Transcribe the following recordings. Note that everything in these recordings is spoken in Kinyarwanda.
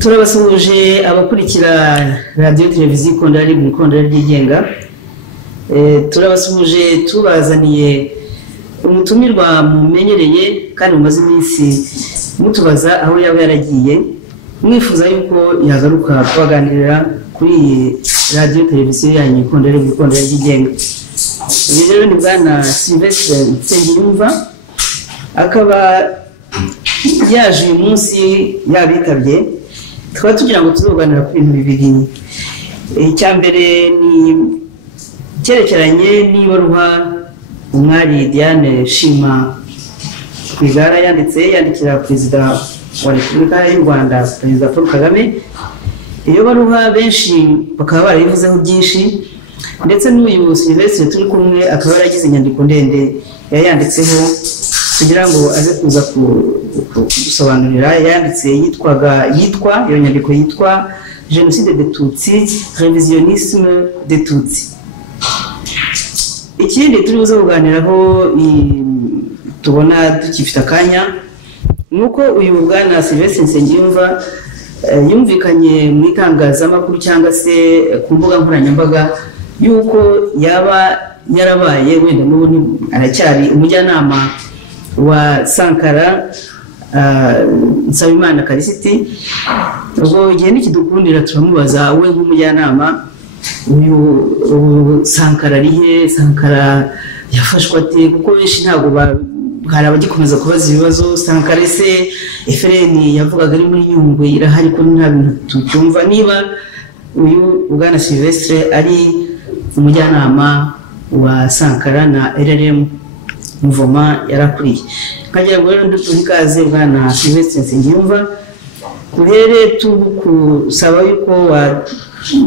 turabasuhuje abakurikira radio televiziyo ikondera ryigenga. Turabasuhuje tubazaniye umutumirwa mumenyereye kandi umaze iminsi mutubaza aho yaba yaragiye, mwifuza yuko yagaruka kubaganirira kuri radio televiziyo yanyu ikondera ryigenga. Rero ni bwana Sylvestre Nsengiyumva, akaba yaje uyu munsi yabitabye. Tukaba tugira ngo tuzoganira ku bintu bibiri. Icyambere ni cyerekeranye n'ibaruwa umwari Diane Shima Rwigara yandikira Perezida wa Repubulika y'u Rwanda, Perezida Paul Kagame. Iyo baruwa benshi bakaba barayivuzeho byinshi, ndetse n'uyu Sylvestre turi kumwe akaba yaragize inyandiko ndende yayanditseho kugira ngo aze kuza kudusobanurira. Yitwa iyo nyandiko yitwa Génocide des Tutsis, Révisionnisme des Tutsis. Ikindi turi buze kuganiraho tubona tukifite akanya, nuko uyu bwana Sylvestre Nsengiyumva yumvikanye mu itangazamakuru cyangwa se ku mbuga nkoranyambaga yuko yaba yarabaye wenda n'ubu aracyari umujyanama wa Sankara Nsabimana Kalisiti. Ubwo igihe nikidukundira turamubaza, we nk'umujyanama uyu Sankara arihe, Sankara yafashwe ate? Kuko benshi ntabwo hari abagikomeza kubaza ibibazo. Sankara se FRN yavugaga ari muri Nyungwe irahari ko nta bintu tucyumva. Niba uyu bwana Sylvestre ari umujyanama wa Sankara na RRM Muvoma yarakuriye, kagira ngo rero ndutuhikaze bwana Sylvestre Nsengiyumva, kurere tukusaba yuko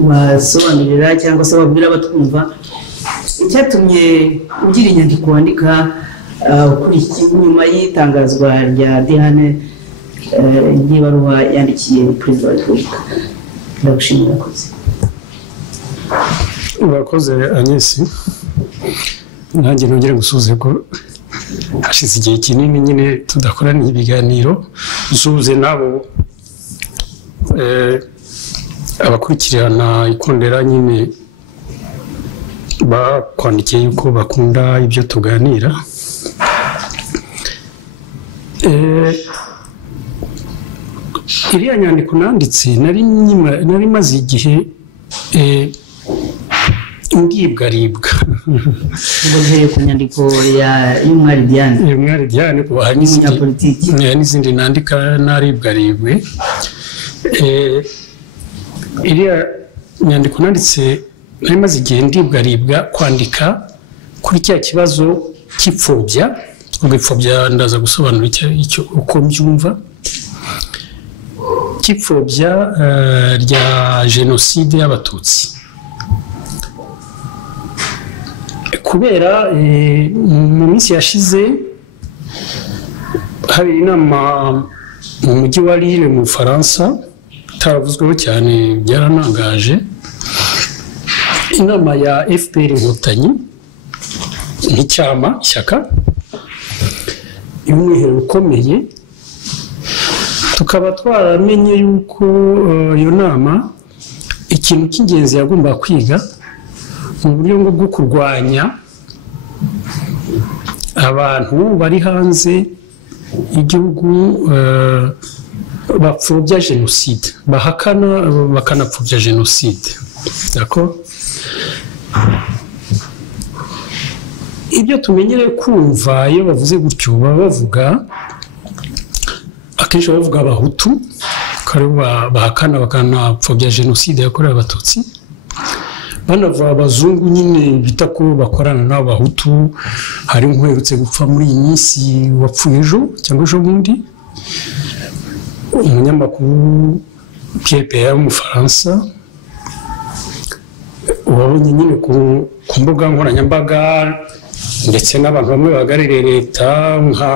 wasobanurira cyangwa se wabwira abatwumva icyatumye ugira inyandiko wandika kuri nyuma y'itangazwa rya Diane n'ibaruwa yandikiye Perezida wa Repubulika. Ndagushimira koze. Urakoze Agnes. Nanjye nongere gusubiza ko hashize igihe kinini nyine tudakorana ibiganiro. Nsubize nabo abakurikirana ikondera nyine bakwandikiye yuko bakunda ibyo tuganira. Iriya nyandiko nanditse nari maze igihe ngibwaribwa. Ubwo ku nyandiko y'umwari Diane. Umwari Diane kuba hari n'izindi nandika naribwaribwe. Iriya nyandiko nanditse nari maze igihe ndibwaribwa kwandika kuri cya kibazo cy'ipfobya. Ubipfobya ndaza gusobanura icyo uko mbyumva. Cy'ipfobya rya Jenoside y'Abatutsi. Kubera mu minsi yashize hari inama mu mujyi wa Lille mu Faransa taravuzweho cyane, byaranangaje. Inama ya FPR Inkotanyi nk'icyama ishyaka y'umwiherero ukomeye, tukaba twaramenye yuko iyo nama ikintu cy'ingenzi yagomba kwiga mu buryo bwo kurwanya abantu bari hanze igihugu bapfobya Jenoside, bahakana bakanapfobya Jenoside. D'accord? Ibyo tumenyereye kumva iyo bavuze gutyo, bavuga akenshi bavuga Abahutu kare bahakana bakanapfobya Jenoside yakorewe Abatutsi. Banava abazungu nyine bita ko bakorana n'Abahutu. Hari nkwerutse gupfa muri iyi minsi wapfuye ejo cyangwa ejo bundi, umunyamakuru Pierre Péan w'Umufaransa. Wabonye nyine ku mbuga nkoranyambaga ndetse n'abantu bamwe bahagarariye leta nka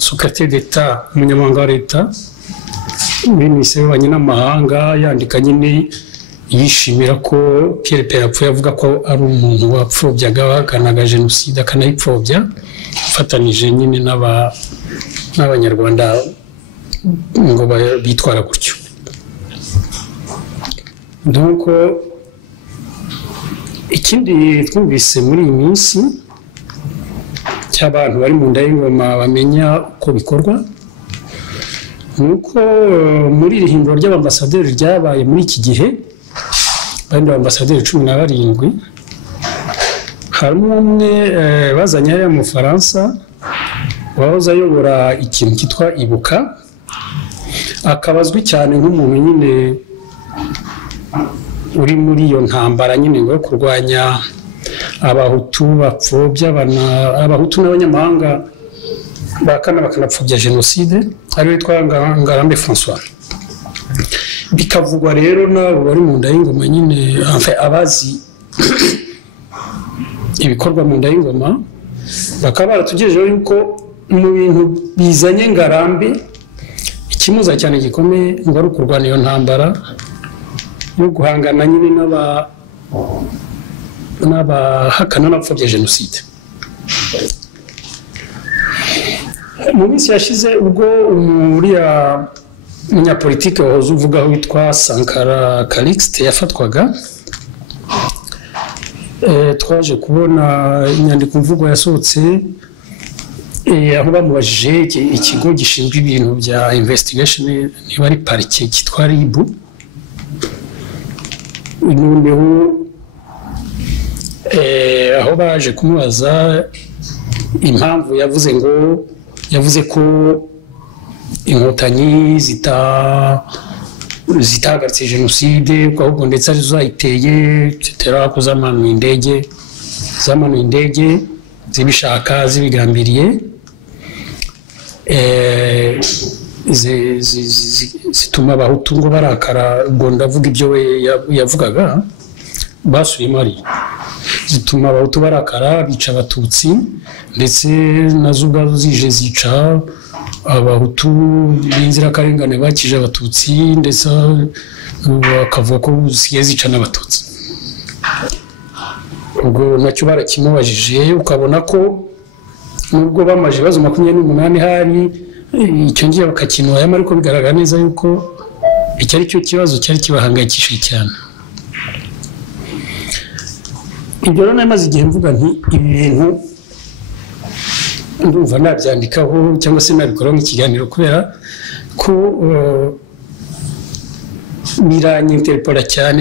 Secrétaire d'État, umunyamabanga wa leta muri Minisiteri y'Ububanyi n'Amahanga, yandika nyine yishimira ko Pierre Péan yapfuye, avuga ko ari umuntu wapfobyaga wahakanaga Jenoside akanayipfobya, afatanije nyine n'Abanyarwanda ngo bitwara gutyo. Donc ikindi twumvise muri iyi minsi cy'abantu bari mu nda y'ingoma bamenya uko bikorwa nuko muri iri hindura ry'abambasaderi ryabaye muri iki gihe bandi abambasaderi 17 harimo umwe bazanye ari mu Faransa wahoze ayobora ikintu cyitwa Ibuka akabazwi cyane nk'umuntu nyine uri muri iyo ntambara nyine ngo kurwanya abahutu bapfobya abahutu n'abanyamahanga bakanapfobya jenoside ari witwa Ngarambe François. Bikavugwa rero nabo bari mu nda y'ingoma nyine abazi ibikorwa mu nda y'ingoma bakaba baratugejeho yuko mu bintu bizanye Ngarambe ikimuza cyane gikomeye ngo ari kurwana iyo ntambara yo guhangana nyine n'abahakana n'abapfobya jenoside. Mu minsi yashize ubwo uriya munyapolitike wahoze uvugaho witwa Sankara Calixte yafatwaga twaje kubona inyandiko mvugo yasohotse aho bamubajije ikigo gishinzwe ibintu bya investigation niba ari parike cyitwa RIB noneho aho baje kumubaza impamvu yavuze ko inkotanyi zitahagaritse jenoside ahubwo ndetse ari zayiteye zitera kuzamanuye indege zibishaka zibigambiriye zituma abahutu ngo barakara ubwo ndavuga ibyo we yavugaga basubiyemo ari zituma abahutu barakara bica abatutsi ndetse nazo ubwazo zije zica abahutu b'inzirakarengane bakije abatutsi ndetse bakavuga ko zigiye zica n'abatutsi. Ubwo nacyo barakimubajije ukabona ko nubwo bamaje ibibazo 28 hari icyo ngiye bakakinuhayamo ariko bigaragara neza yuko icyo ari cyo kibazo cyari kibahangayikishije cyane. Ibyo rero namaze igihe mvuga nti ibi bintu ndumva nabyandikaho cyangwa se nabikoraho nk'ikiganiro kubera ko biranyinterpela cyane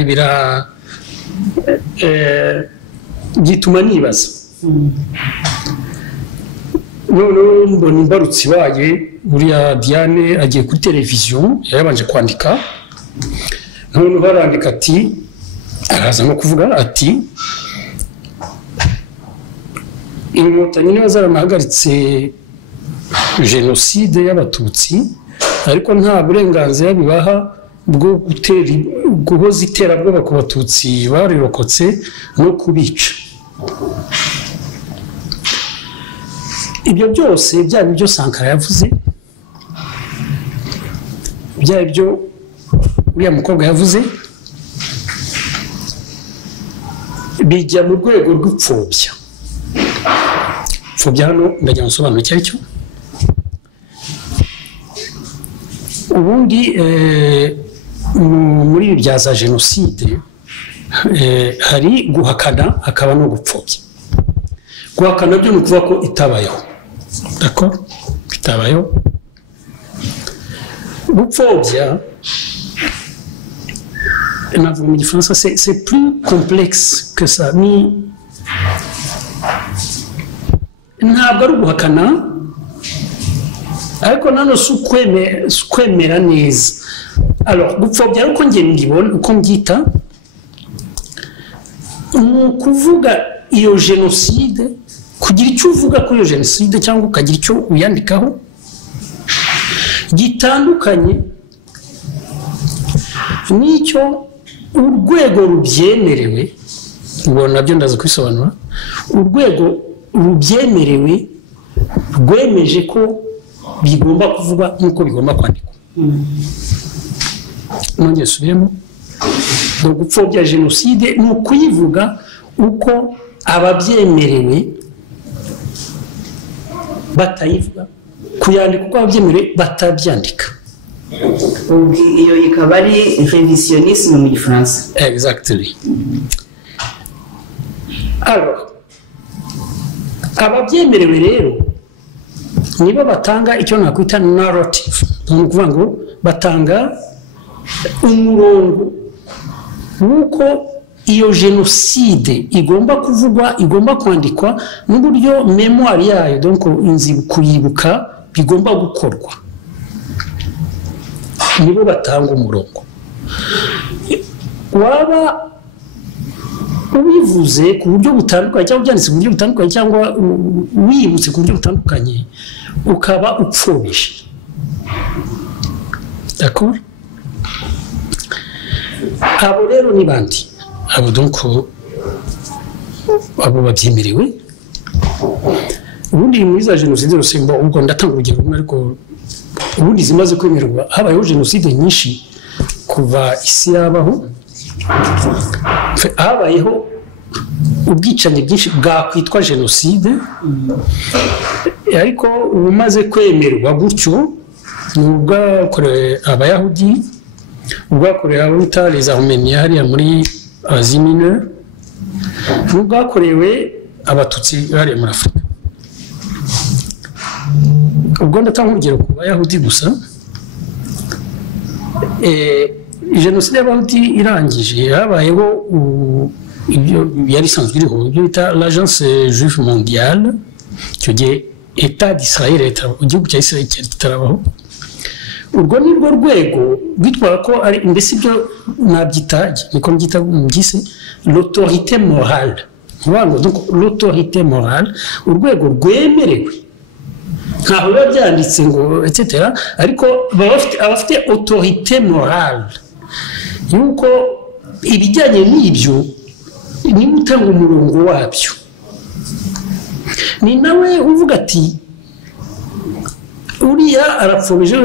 byituma nibaza none mbona imbarutsi baye buriya Diane agiye kuri televiziyo yarabanje kwandika none barandika ati araza no kuvuga ati inkotanyi niba zaranahagaritse jenoside y'abatutsi ariko nta burenganzira bibaha bwo guhoza iterabwoba ku batutsi barirokotse no kubica. Ibyo byose byaba ibyo Sankara yavuze byaba ibyo uriya mukobwa yavuze bijya mu rwego rw'upfobya. Pfobya hano ndagira ngo nsobanure icyo ari cyo. Ubundi muri ibi bya za jenoside hari guhakana hakaba no gupfobya. Guhakana byo ni ukuvuga ko itabayeho, d'accord, bitabayeho. Gupfobya navuga mu gifaransa c'est plus complexe que ça. Ntabwo ari uguhakana ariko nano si ukwemera neza. Alors gupfobya uko njye mbibona uko mbyita ni ukuvuga iyo jenoside, kugira icyo uvuga kuri iyo jenoside cyangwa ukagira icyo uyandikaho gitandukanye n'icyo urwego rubyemerewe, ubwo nabyo ndaza kwisobanura, urwego rubyemerewe rwemeje ko bigomba kuvuga nk'uko bigomba kwandikwa. Nongeye subiremo, ngo gupfobya jenoside ni ukuyivuga uko ababyemerewe batayivuga, kuyandika uko ababyemerewe batabyandika. iyo ikaba ari révisionnisme mu gifaransa. Exactly. Alors ababyemerewe rero nibo batanga icyo nakwita narrative, ni ukuvuga ngo batanga umurongo w'uko iyo jenoside igomba kuvugwa, igomba kwandikwa, n'uburyo memoire yayo, donc kuyibuka bigomba gukorwa. Nibo batanga umurongo. Waba ubivuze ku buryo butandukanye cyangwa byanditse ku buryo butandukanye cyangwa wibutse ku buryo butandukanye ukaba upfobije. D'accord? Abo rero ni bandi. Abo donc abo babyemerewe. Ubundi muri za jenoside rusimba, ubwo ndatanga urugero rumwe, ariko ubundi zimaze kwemerwa habayeho jenoside nyinshi kuva isi yabaho. Habayeho ubwicanyi bwinshi bwakwitwa jenoside, ariko ubumaze kwemerwa gutyo ni ubwakorewe abayahudi, ubwakorewe abo bita les Arméniens hariya muri Asie Mineure, n'ubwakorewe abatutsi hariya muri Afurika. Ubwo ndatanga urugero ku bayahudi gusa. Jenoside y'abayahudi irangije habayeho ibyo yari isanzwe iriho, ibyo bita l'agence juive mondiale, icyo gihe Etat d'Israël, igihugu cya Israel kitarabaho. Urwo ni rwo rwego rwitwara ko ari mbese ibyo nabyita niko mbyise l'autorité morale. Donc l'autorité morale, urwego rwemerewe ntaho biba byanditse ngo etc, ariko abafite autorité morale yuko ibijyanye n'ibyo ni gutanga umurongo wabyo. Ni nawe uvuga ati uriya arapfobije.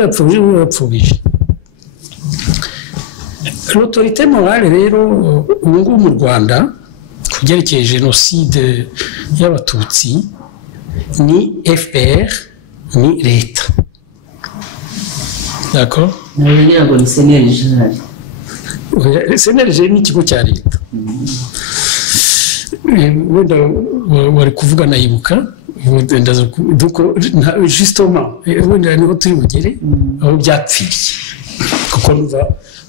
L'autorité morale rero ubu ngubu mu Rwanda ku byerekeye jenoside y'abatutsi ni FPR, ni leta. D'accord? Ntabwo ni CNLG. CNLG ni ikigo cya leta. Wenda wari kuvuga nayibuka, justement wenda niho turi bugere aho byapfiriye, kuko numva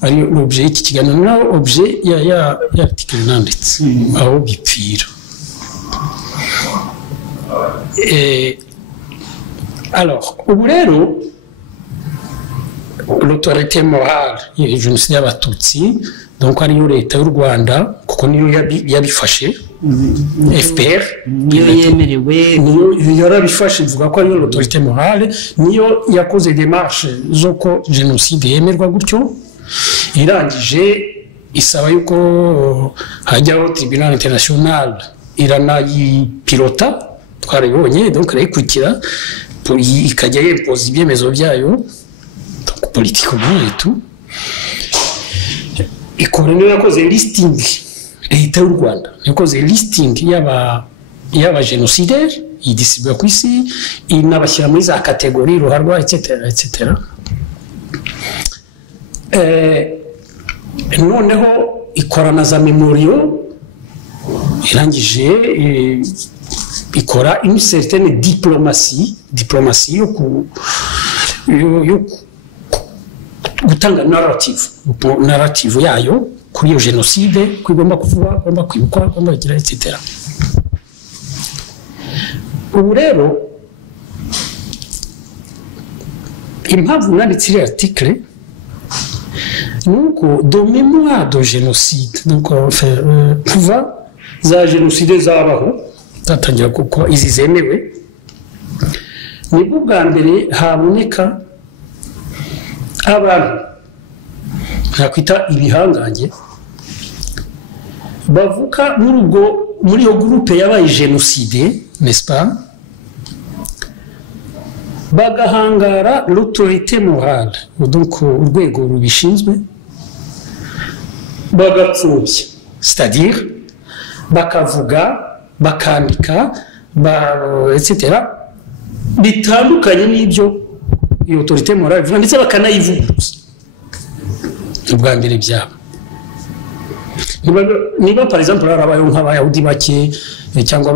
ari l'objet y'iki kiganiro, naho objet ya article nanditse aho bipfira. Alors ubu rero l'autorité morale ya jenoside y'abatutsi, donc ariyo leta y'u Rwanda, kuko niyo yabifashe. FPR niyo yemerewe, niyo yarabifashe, ivuga ko ariyo l'autorité morale, niyo yakoze démarche zo ko jenoside yemerwa gutyo. Irangije isaba yuko hajyaho tribunal international iranayipilota, twarabibonye, donc irayikurikira, ikajya yempoza ibyemezo byayo, donc politiquement et tout. Ikora niyo yakoze listing, leta y'u Rwanda yakoze listing y'aba genocidaire, idisibwa ku isi, inabashyira muri za kategori ruharwa etc. Noneho ikorana za memoriyo, irangije ikora une certaine diplomatie yo gutanga narrative yayo kuri iyo jenoside, kwigomba kuvuga, kwigomba kwibuka, kwigomba kugira etc. Ubu rero impamvu nanditse iriya article nuko de mémoire de génocide, donc kuva za jenoside zabaho zatangira kuko izi zemewe, nibwo bwa mbere haboneka abantu nakwita ibihangange bavuka muri iyo groupe yabaye jenoside, n'est-ce pas, bagahangara l'autorité morale, donc urwego rubishinzwe, bagapfobya, c'est-à-dire bakavuga, bakandika, etc, bitandukanye n'ibyo iyo autorité morale ivuga ndetse bakanayivuguruza ubwa mbere byabo niba par exemple harabayeho nk'abayahudi bake cyangwa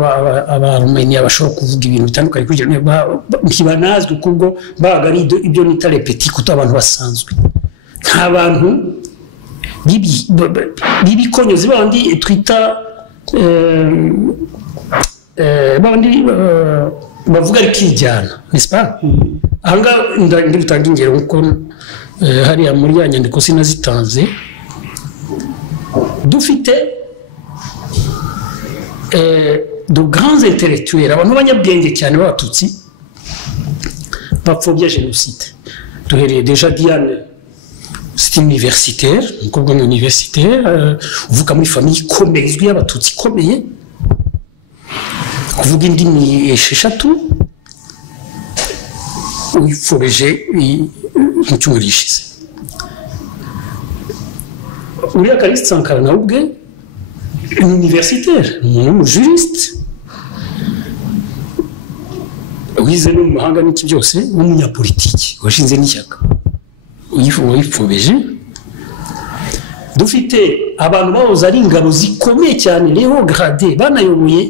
abarumeniya bashobora kuvuga ibintu bitandukanye kuri ntibanazwi kubwo baga ari ibyo nita repeti kuko abantu basanzwe nk'abantu b'ibikonyozi bandi twita bandi bavuga ari kijyana n'est-ce pas ahangaha ndi gutanga ingero kuko hariya muri ya nyandiko sinazitanze dufite de grands intellectuels abantu b'abanyabwenge cyane b'abatutsi bapfobya jenoside duhereye deja Diane c'est universitaire umukobwa universitaire uvuka muri famille ikomeye izwi y'abatutsi ikomeye kuvuga indimi esheshatu uyipfobeje mu cyumweru gishize uriya Callixte Sankara nawe ubwe universitaire juriste wize no mu mahanga n'iki byose w'umunyapolitiki washinze n'ishyaka uyipfobeje dufite abantu bahoze ari ingabo zikomeye cyane reho grade banayoboye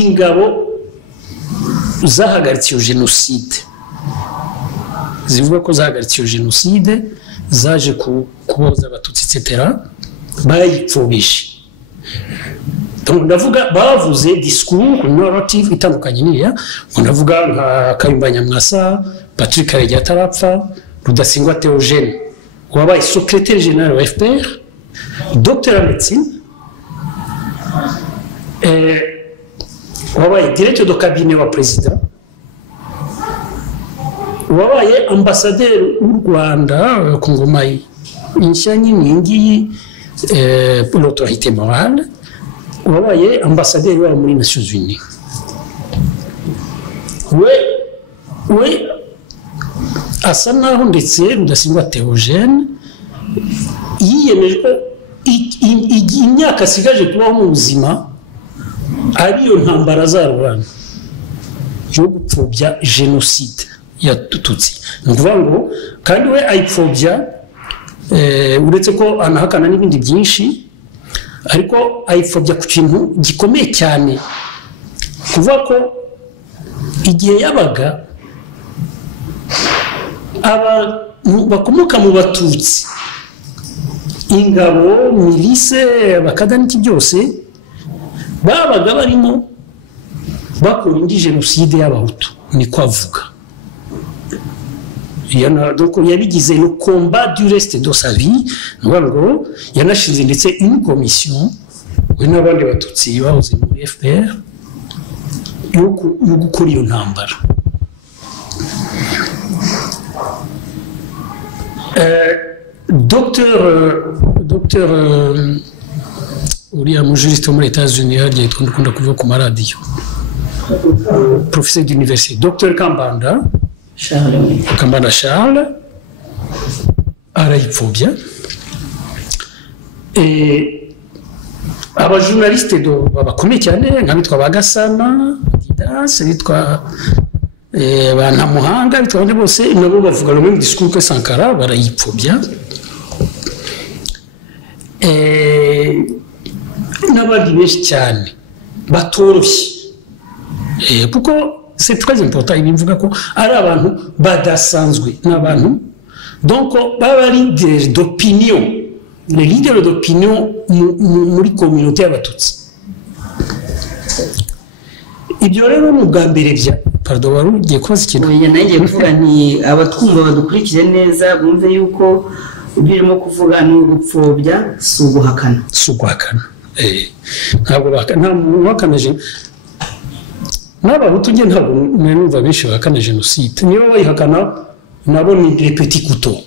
ingabo zahagaritse iyo jenoside zivuga ko zahagaritse iyo jenoside zaje kuboza abatutsi etc bayipfobeje ndavuga bavuze discours narrative itandukanye niya ndavuga nka Kayumba Nyamwasa Patrick Karegeya atarapfa Rudasingwa Theogene wabaye secrétaire général wa FPR docteur en médecine wabaye directeur de cabinet wa président wabaye ambassadeur w'u Rwanda ku ngoma inshya nyine ngiyi pour l'autorité morale wabaye ambassadeur wa muri Nations Unies we asa naho ndetse Rudasingwa Theogene yiyemeje imyaka asigaje kubaho mu buzima ariyo ntambara za rubanda yo gupfobya jenoside ya tututsi nukuvuga ngo kandi we ayipfobya uretse ko anahakana n'ibindi byinshi ariko ayipfobya ku kintu gikomeye cyane kuvuga ko igihe yabaga abantu bakomoka mu batutsi ingabo milice bakada n'iki byose babaga barimo bakora indi jenoside y'abahutu niko avuga donc yabigize le combat du reste de sa vie ngo yanashinze ndetse une commission we n'abandi batutsi bahoze muri FPR yo gukora iyo ntambara docteur uriya mujuriste wo muri États-Unis yagiye twakunda kuvuga ku maradiyo professeur d'université docteur Kambanda Charles arayipfobya abajournaliste bakomeye cyane nk'abitwa Bagasana Didas bitwa Bantamuhanga bitwa abandi bose nabo bavuga no mu discours que Sankara barayipfobya n'abandi benshi cyane batoroshye kuko c'est très important ibimvuga ko ari abantu badasanzwe n'abantu donc baba leaders d'opinion les leaders d'opinion muri communauté y'abatutsi ibyo rero mu bwa mbere bya pardon wari ugiye kubaza ikintu nanjye kuvuga nti abatwumva badukurikije neza bumve yuko birimo kuvuga n'ugupfobya si uguhakana ntabwo bahakanaje n'abahutu nge ntabwo numva benshi bahakana jenoside niba bayihakana nabo ni les petits couteaux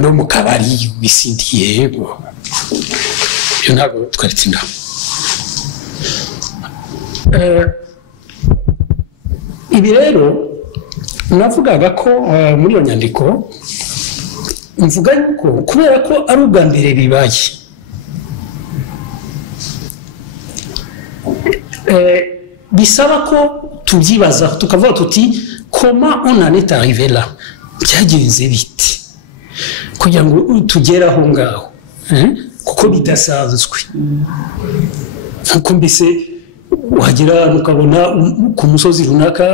no mu kabari bisindiye iyo ntabwo twaritsinda ibi rero navugaga ko muri iyo nyandiko mvuga yuko kubera ko ari ubwa mbere bibaye bisaba ko tubyibaza tukavuga tuti comment on en est arrivé là byagenze biti kugira ngo tugere aho ngaho kuko bidasanzwe nkuko mbese wagera ukabona ku musozi runaka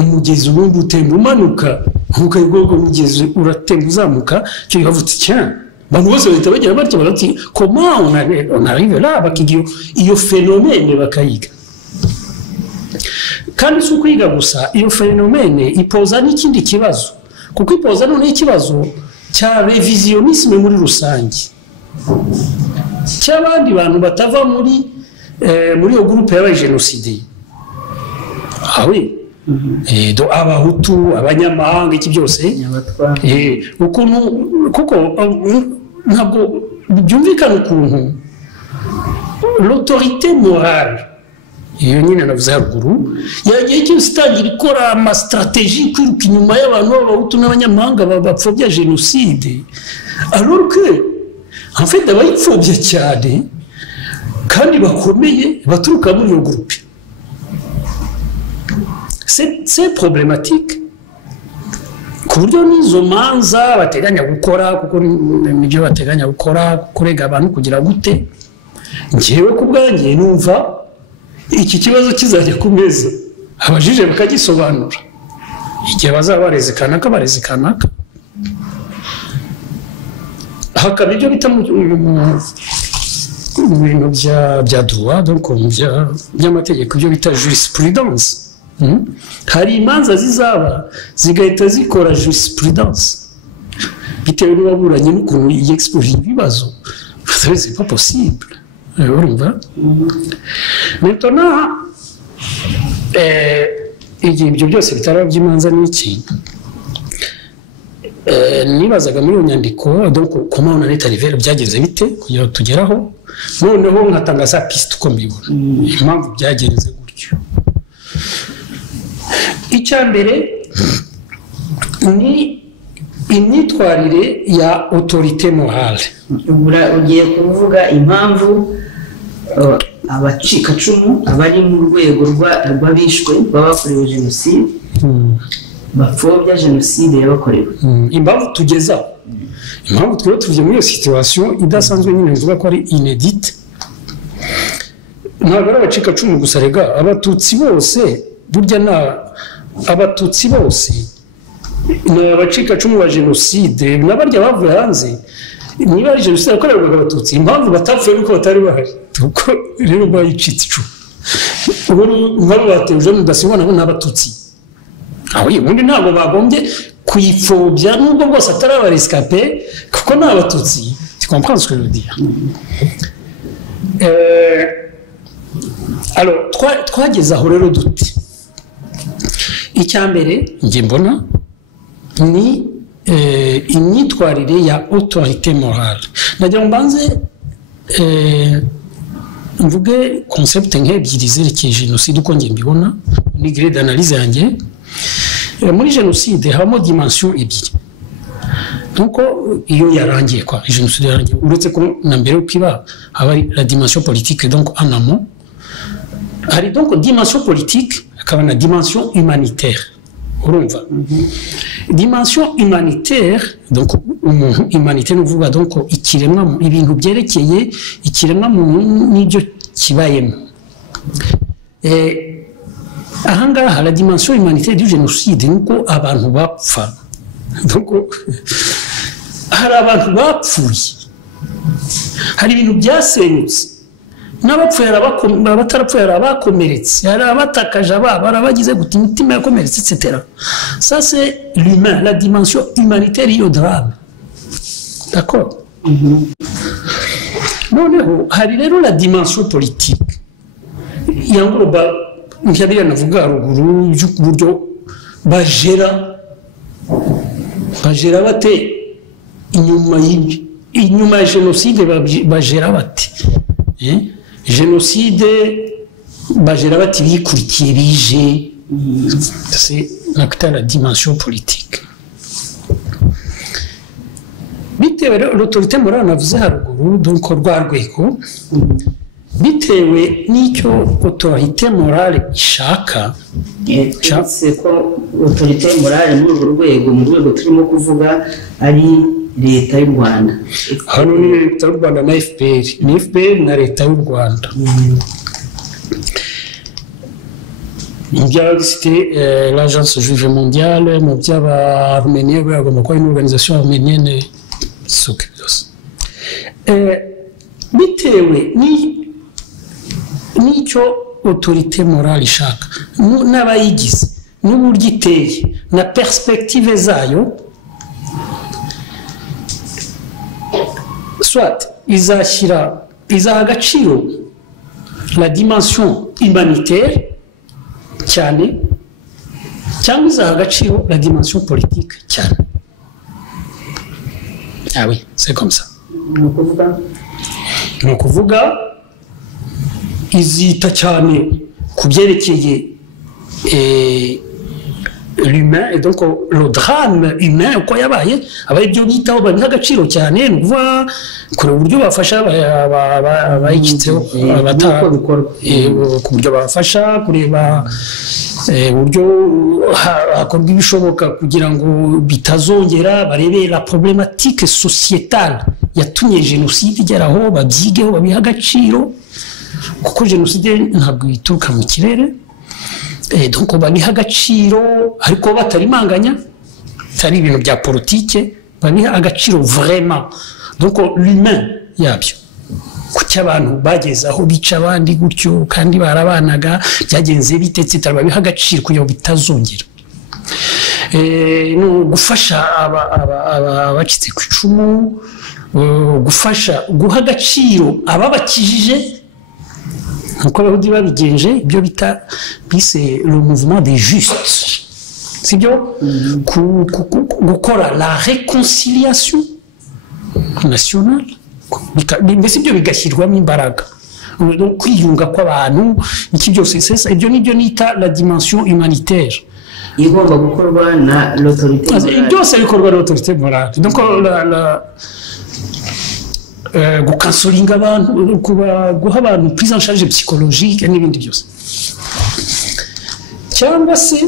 umugezi ubundi utemba umanuka nkuko ubwo umugezi uratemba uzamuka cyo bavutse cyane abantu bose bahita bagira batyo barati comment on arrive là bakigiyo iyo phénomène bakayiga kandi si ukwiga gusa iyo phénomène ipoza n'ikindi kibazo kuko ipoza none ikibazo cya revisionisme muri rusange cy'abandi bantu batava muri iyo groupe y'aba génocide oui do abahutu abanyamahanga iki byose ukuntu kuko ntabwo byumvikana ukuntu l'autorité morale iyo nyine navuze haruguru yagiye cyose itangira ikora amastratégie kwiruka inyuma y'abantu b'abahutu n'abanyamahanga bapfobya génocide alors que en fait abayipfobya cyane kandi bakomeye baturuka muri iyo groupe c'est problématique ku buryo n'izo manza bateganya gukora kuko nibyo bateganya gukora kurega abantu kugira gute njyewe ku bwanjye numva iki kibazo kizajya ku meza abajije bakagisobanura igihe bazaba barezekana hakaba ibyo bita mu bintu bya droit donc by'amategeko ibyo bita jurisprudence hari imanza zizaba zigahita zikora jurisprudence bitewe n'uwaburanye n'ukuntu yexpose ibibazo c'est pas possible urumva maintenant igihe ibyo byose bitaraba by'imanza n'iki nibazaga muri iyo nyandiko donc comment on est arrivé byageze bite kugira tugeraho noneho nkatanga za piste uko mbibona impamvu byagenze gutyo icyambere ni imyitwarire ya autorité morale ugiye kuvuga impamvu abacikacumu abari mu rwego rw'abishwe babakorewe jenoside bapfobya jenoside yabakorewe impamvu tugezaho impamvu twari tuvuye muri iyo situation idasanzwe nyine bivuga ko ari inédite ntabwo ari abacikacumu gusa rega abatutsi bose burya abatutsi bose ni abacikacumu ba jenoside n'abarya bavuye hanze niba ari jenoside yakorerwaga abatutsi impamvu batapfuye nuko batari bahari kuko rero bayicitse icumu ubu nk'abo batewe jenoside udasibwa nabo ni abatutsi aho ubundi ntabwo bagombye kuyipfobya nubwo bwose atari abarescape kuko ni abatutsi tu comprends ce que je veux dire alors twageze aho rero dute icyambere njye mbona ni imyitwarire ya autorité morale nagira ngo mbanze mvuge concept nk'ebyiri zerekeye jenoside uko njye mbibona ni grade d'analyse yanjye muri jenoside habamo dimension ebyiri nuko iyo yarangiye kwa jenoside yarangiye uretse ko na mbere uko iba haba la dimension politique donc en amont hari donc dimension politique akaba na dimension humanitaire urumva dimension humanitaire donc umuntu humanitaire nuvuga donc ikiremwa ibintu byerekeye ikiremwa n'ibyo kibayemo ahangaha la dimension humanitaire du génocide nuko abantu bapfa donc hari abantu bapfuye hari ibintu byasenyutse n'abapfuye abatarapfuye abakomeretse hari abatakaje ababo arabagize guta imitima yakomeretse etc. Ça c'est l'humain, la dimension humanitaire iyo drame, d'accord. Noneho hari rero la dimension politique yangoroba nk'abira navuga haruguru y'uburyo bajera bate inyuma ya jenoside bajera bate jenoside bajera bati bikurikiye bije c'est la dimension politique bitewe l'autorité morale navuze haruguru donc rwa rwego bitewe n'icyo autorité morale ishaka twese ko autorité morale muri urwo rwego mu rwego turimo kuvuga ari leta y'u Rwanda. Hano ni leta y'u Rwanda na FPR, ni FPR na leta y'u Rwanda. Mu by'abagifite l'agence juive mondiale, mu by'aba-arméniens bagomba kuba une organisation arménienne s'occupe de ça. Bitewe n'icyo autorité morale ishaka n'abayigize n'uburyo iteye na perspective zayo, soit izaha agaciro la dimension humanitaire cyane cyangwa izaha agaciro la dimension politique cyane. Ah oui, c'est comme ça. Ni ukuvuga izita cyane ku byerekeye l'humain et donc le drame humain uko yabaye aba ibyo bitaho babiha agaciro cyane, ni ukuvuga kure uburyo bafasha abayikitseho ku buryo bafasha kureba uburyo hakorwa ibishoboka kugira ngo bitazongera, barebe la problématique sociétale yatumye jenoside igeraho, babyigeho babiha agaciro kuko jenoside ntabwo ituruka mu kirere. Donc babiha agaciro ariko batarimanganya, atari ibintu bya politike, babiha agaciro vraiment. Donc l'humain yabyo kuki abantu bageze aho bica abandi gutyo kandi barabanaga byagenze bitetse, babiha agaciro kugira ngo bitazongera. No gufasha abacitse ku icumu, gufasha guha agaciro ababakijije nkuko abahudi babigenje, ibyo bita bise le mouvement des justes, sibyo gukora la réconciliation nationale, mbese ibyo bigashyirwamo imbaraga, kwiyunga kw'abantu, iki byose ibyo nibyo nita la dimension humanitaire igomba gukorwa na l'autorité morale. Byose bikorwa na l'autorité morale. Donc gukansoringa abantu, guha abantu prise en charge psychologique n'ibindi byose, cyangwa se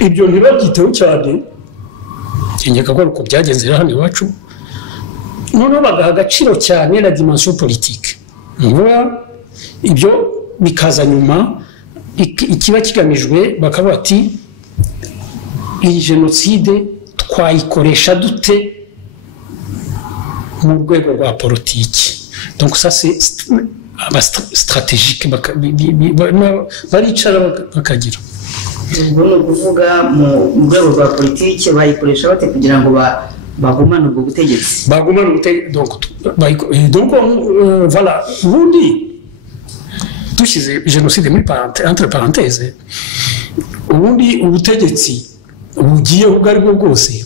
ibyo ntibabyiteho cyane. Nkeka ko uko byagenze hano iwacu, noneho bagaha agaciro cyane la dimension politique. Ibyo bikaza nyuma, ikiba kigamijwe bakaba bati iyi jenoside twayikoresha dute mu rwego rwa politiki. Donc ça c'est stratégique, baricara bakagira ubwo ni ukuvuga mu rwego rwa politiki bayikoresha bate kugira ngo bagumane ubwo butegetsi. Donc voilà, ubundi dushyize jenoside muri entre parenthèse, ubundi ubutegetsi bugiye ubwo ari bwo bwose,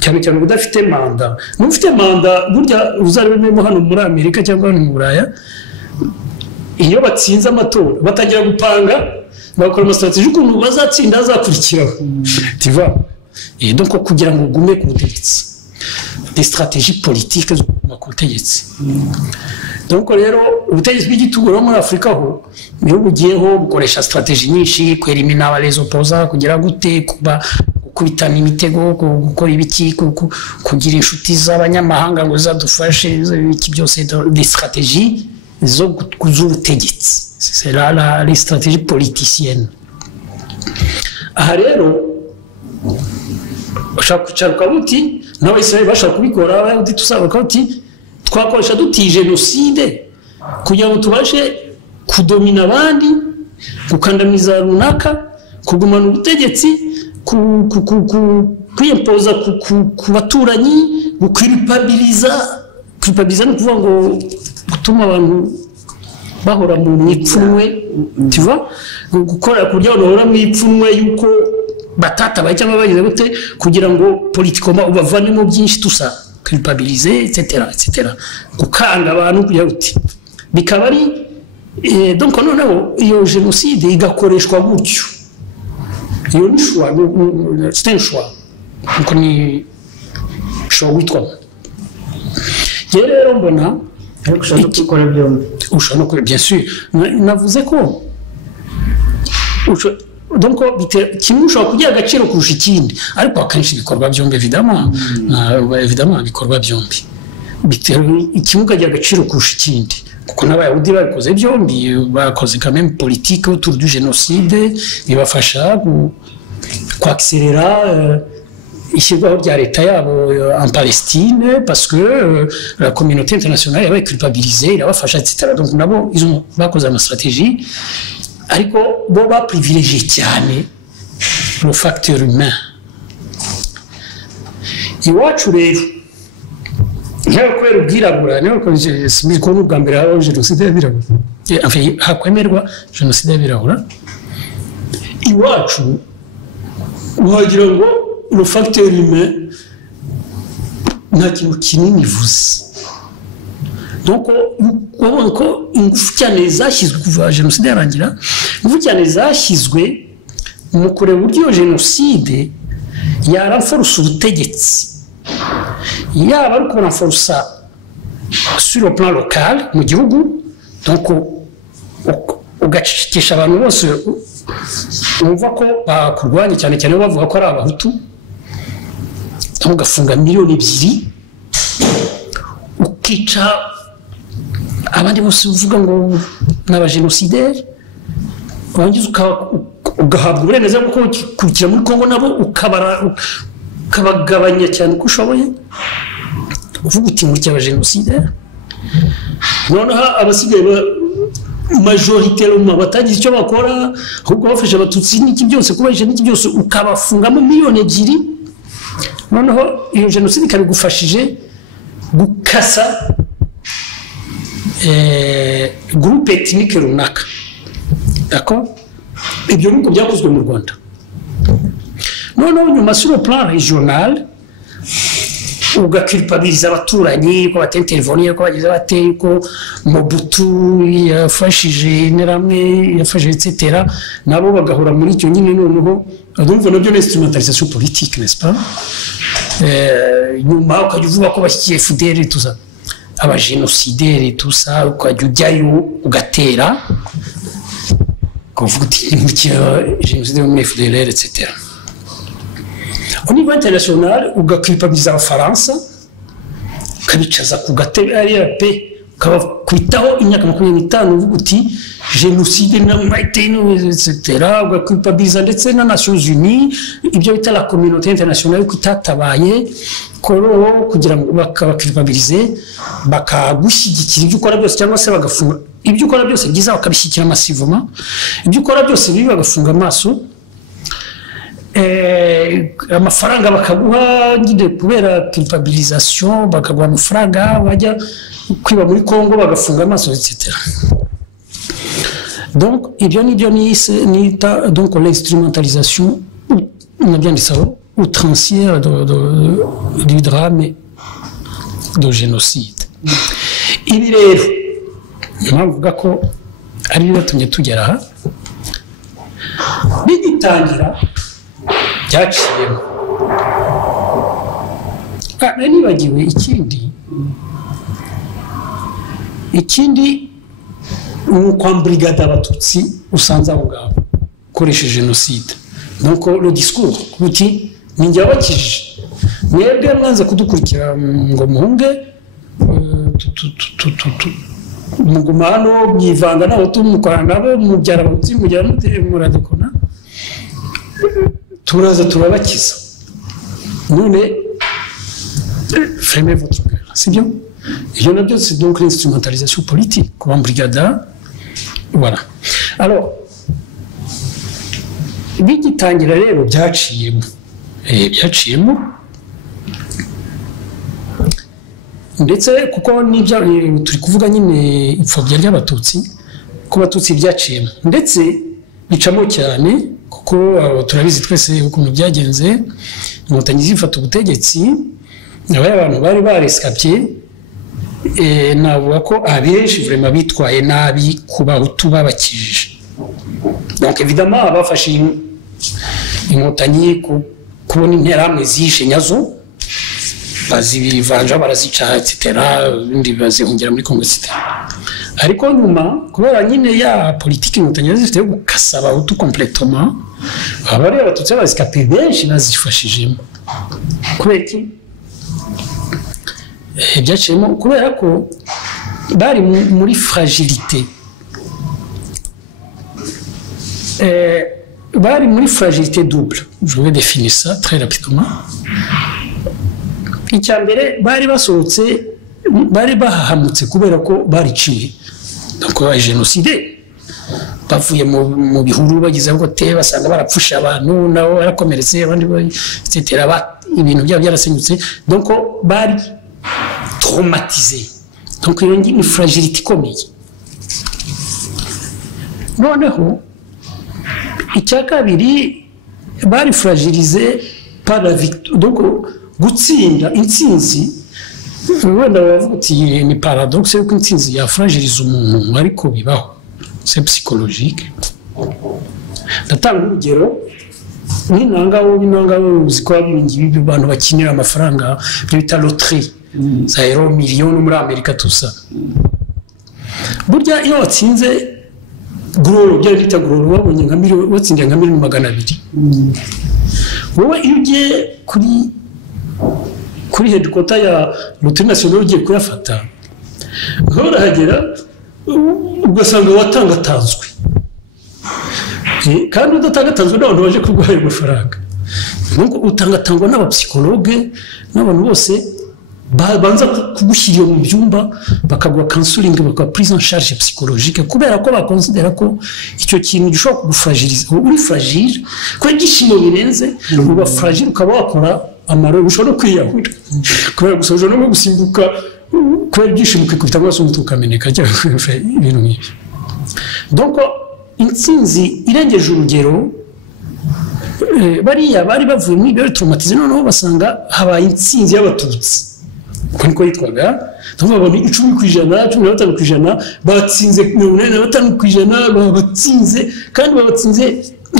cyane cyane udafite manda. N'ufite manda burya uzaribemo hano muri Amerika cyangwa hano mu Buraya, iyo batsinze amatora batangira gupanga, bakora stratégie ukuntu bazatsinda azakurikiraho, tu vois. Et donc kugira ngo gume ku butegetsi, des stratégies politiques zo ku butegetsi. Donc rero ubutegetsi bw'igituguro muri Afrika ho niho bugiyeho bukoresha stratégie nyinshi, kwelimina les opposants, kugira gute kubitana imitego, gukora ibiki, kugira inshuti z'abanyamahanga ngo zadufashe, iki byose des stratégies zo z'ubutegetsi. C'est là les stratégies politiciennes. Aha rero bashaka kwicaruka buti n'Abayisiraheli bashaka kubikora, abayahudi tusaba uti twakoresha duti jenoside kugira ngo tubashe kudomina abandi, gukandamiza runaka, kugumana ubutegetsi, kwiyempoza ku baturanyi, gukulpabiliza ni ukuvuga ngo gutuma abantu bahora mu ipfunwe, tu vois, gukora ku buryo abantu bahora mu ipfunwe yuko batatabaye cyangwa bagize gute, kugira ngo politikoma ubavanemo byinshi, tusa culpabiliser etc. gukanga abantu kugira uti bikaba ari donc noneho iyo jenoside igakoreshwa gutyo. Iyo ni choix, c'est un choix, donc ni choix witwa. Rero mbona ariko ushobora gukora byombi. Ushobora no bien sûr, navuze ko donc kimwe ushobora kugira agaciro kurusha ikindi ariko akenshi ibikorwa byombi évidemment ibikorwa byombi kimwe ukagira agaciro kurusha ikindi kuko n'abayahudi babikoze byombi bakoze quand même politique autour du génocide bibafasha kwaccélérer ishyirwaho rya leta yabo en Palestine parce que la communauté internationale yabaye culpabilisée irabafasha etc. donc nabo ils bakoze ama stratégie ariko bo ba privilégié cyane le facteur humain iwacu rero ntawe kwera ubwirabura niyo simbizi ko n'ubwa mbere habaho jenoside y'abirabura enfin hakwemerwa jenoside y'abirabura iwacu wagira ngo le facteur humain nta kintu kinini ivuze donc ubona ko ingufu cyane zashyizwe kuva jenoside yarangira ingufu cyane zashyizwe mu kureba uburyo jenoside yaranforce ubutegetsi yaba ari kuranforce sur le plan local mu gihugu donc ugacikisha abantu bose umva ko bakurwanya cyane cyane bavuga ko ari abahutu ugafunga miliyoni 2 ukica abandi bose uvuga ngo n'abagenocideri wangize ugahabwa uburenganzira bwo kurikira muri Kongo nabo ukabagabanya cyane uko ushoboye uvuga uti muri cy'abagenocideri noneho abasigaye majoritairement batagize icyo bakora ahubwo bafasha abatutsi n'iki byose kubahisha n'iki byose ukabafungamo miliyoni 2 noneho iyo jenoside ikabigufashije gukasa groupe ethnique runaka d'accord ibyo nuko byakozwe mu Rwanda noneho nyuma sur le plan régional ugaculpabiliza abaturanyi ko batintervenir ko bagize bateye ko Mobutu yafashije neramwe yafashije etc nabo bagahura muri icyo nyine noneho ndumva nabyo ni instrumentalisation politique n'est-ce pas nyuma ukavuga ko bashyikiye FDL tout ça abagenocideri tout ça ukajyayo ugatera kuvuga uti génocide muri FDL etc. Au niveau international ugaculpabiliza abafaransa ukabicaza ku gatebe ariya pe ukabakwitaho imyaka 25 uvuga uti génocide n'amayitene etc. ugaculpabiliza ndetse na Nations Unies ibyo bita la communauté internationale ko itatabaye koro kugira ngo bakabaculpabilize bakagushyigikira ibyo ukora byose cyangwa se bagafunga ibyo ukora byose byiza bakabishyikira massivement ibyo ukora byose bibi bagafunga amaso amafaranga bakaguha ngide kubera culpabilisation bakaguha amafaranga bajya kwiba muri Kongo bagafunga amaso etc. donc ibyo nibyo nita donc l'instrumentalisation on a bien dit ça outrancière du drame de génocide ibi rero mpavuga ko ari bibatumye tugera aha bigitangira byaciyemo nibagiwe ikindi kwa brigade abatutsi usanze aho ngaho koresheje jenoside donc le discours kuti ninjye abakijije mwebwe mwanze kudukurikira ngo muhunge mugumano mwivanga nabo tumukwana nabo mubyara abatutsi mubyara muradekona turaza turabakiza none fermez votre gueule c'est bien il y en a bien c'est donc l'instrumentalisation politique comme brigada voilà alors bigitangira rero byaciyemo ndetse kuko nibyo turi kuvuga nyine ipfobya ry'abatutsi ko batutsi byaciyemo ndetse bicamo cyane kuko turabizi twese ukuntu byagenze inkotanyi zifata ubutegetsi abantu bari barescapé navuga ko abenshi vraiment bitwaye nabi ku bahutu babakijije donc évidemment abafashe inkotanyi kubona interahamwe zishe nyazo bazivanja barazica etc ibindi bazihungira muri Congo etc ariko nyuma kubera nyine ya politique inkotanyi zifite yo gukasa abahutu complètement abari abatutsi bazikape benshi bazifashijemo kubera iki byacemo kubera ko bari muri fragilité bari muri fragilité double je vais définir ça très rapidement icyambere bari basohotse bari bahamutse kubera ko bariciye donc génocide bavuye mu bihuru bagize ngo te basanga barapfusha abantu nabo barakomeretse abandi etc ibintu byabo byarasenyutse donc bari traumatisé donc il y a une fragilité ikomeye noneho icya kabiri bari fragilisé par la victoire donc gutsinda intsinzi wenda bavuga uti ni paradoxe yuko intsinzi yafragiliza umuntu ariko bibaho c'est psychologique ndatanga urugero n'inanga uzikora ibingibi abantu bakinira amafaranga bita loterie za euro miliyoni muri Amerika tusa burya iyo watsinze goro byari bita goro wabonye nka miliyoni watsindiye nka 200,000 wowe iyo ugiye kuri headquarter ya loterie nationale ugiye kuyafata urahagera ugasanga watangatanzwe kandi udatangatanzwe n'abantu baje kuguha ayo mafaranga nuko utangatangwa n'abapsikologe n'abantu bose banza kugushyira mu byumba bakaguha counseling bakaguha prise en charge psychologique kubera ko bakonsidera ko icyo kintu gishobora kugufragiliza uri fragile ko igishimo birenze uba fragile ukaba wakora amaro ushobora kwiyahura kubera gusoje no gusimbuka kubera igishimo kwikubita amaso mutukameneka cyangwa ibintu nk'ibyo donc intsinzi irengeje urugero bariya bari bavuye muri byo traumatisé noneho basanga habaye intsinzi y'abatutsi kuko yitwaga babona 10%, 15% batsinze 85% batsinze kandi babatsinze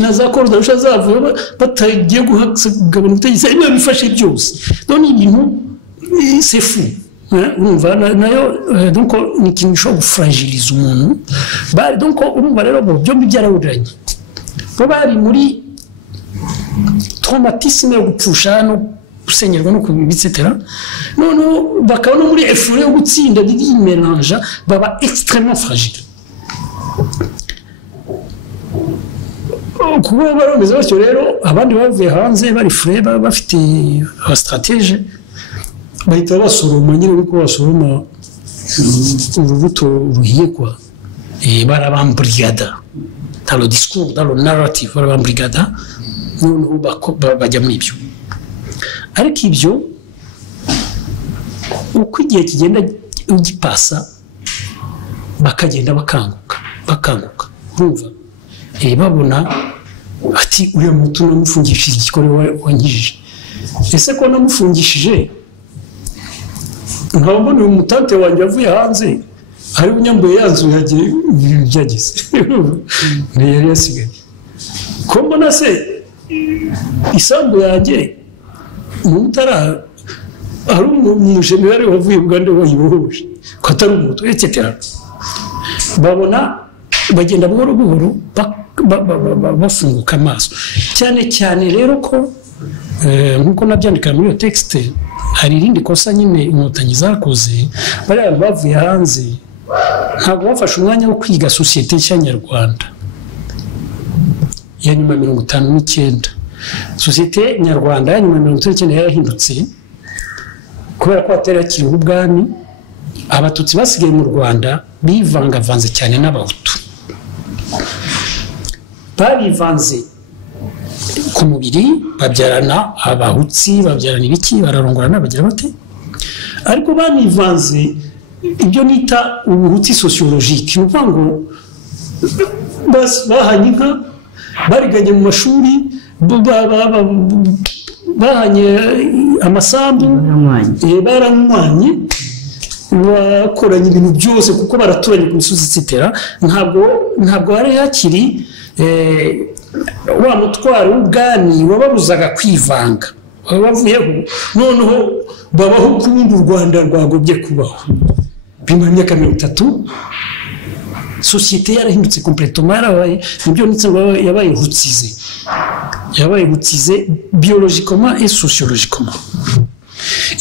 na za korda rusha zavuye batagiye guhagabana ubutegetsi niyo bifashe byose none ibintu c'est fou urumva nayo donc ni ikintu cyo gufragiliza umuntu bari donc urumva rero byo byarahuranye bo bari muri traumatisme yo gupfusha no gusenyerwa no kubitse etc none bakaba no muri effort yo gutsinda mélange baba extrêmement fragile kuba baromeze batyo rero abandi bavuye hanze bari frais bafite stratégie bahita basoroma nyine uko basoroma urubuto ruhiye kwa barabambrigada dans le discours dans le narrative barabambrigada none bajya muri ibyo ariko ibyo uko igihe kigenda ugipasa bakagenda bakanguka urumva babona ati uriya mutu namufungishije igikore wankijije ese ko namufungishije ntabwo ni umutante wanjye avuye hanze ari unyambuye yanzu yagiye byagize ne yari yasigaye ko mbona se isambu yanjye mutara ari umujenerali wavuye Uganda wayibohoje ko atari umuto etc babona bagenda buhoro bafunguka amaso cyane rero ko nkuko nabyandika muri iyo texte hari irindi kosa nyine inkotanyi zakoze bari bavuye hanze ntabwo bafashe umwanya wo kwiga societe nyarwanda ya nyuma 59 societe nyarwanda ya nyuma 59 yarahindutse kubera ko atari akiri ubwami abatutsi basigaye mu Rwanda bivangavanze cyane n'abahutu barivanze ku mubiri babyarana abahutsi babyarana ibiki bararongorana bagira bate ariko banivanze ibyo nita ubuhutsi sociologique nuko ngo bahanye inka bariganye mu mashuri bahanye amasambu baramwanye bakoranye ibintu byose kuko baraturanye ku misozi etc ntabwo hari hakiri wa mutwaro w'ubwami wababuzaga kwivanga bavuyeho noneho babaho kubundi u Rwanda rwagobye kubaho bimara imyaka 30 société yarahindutse complètement yarabaye nibyo nitse yabaye hutize biologiquement et sociologiquement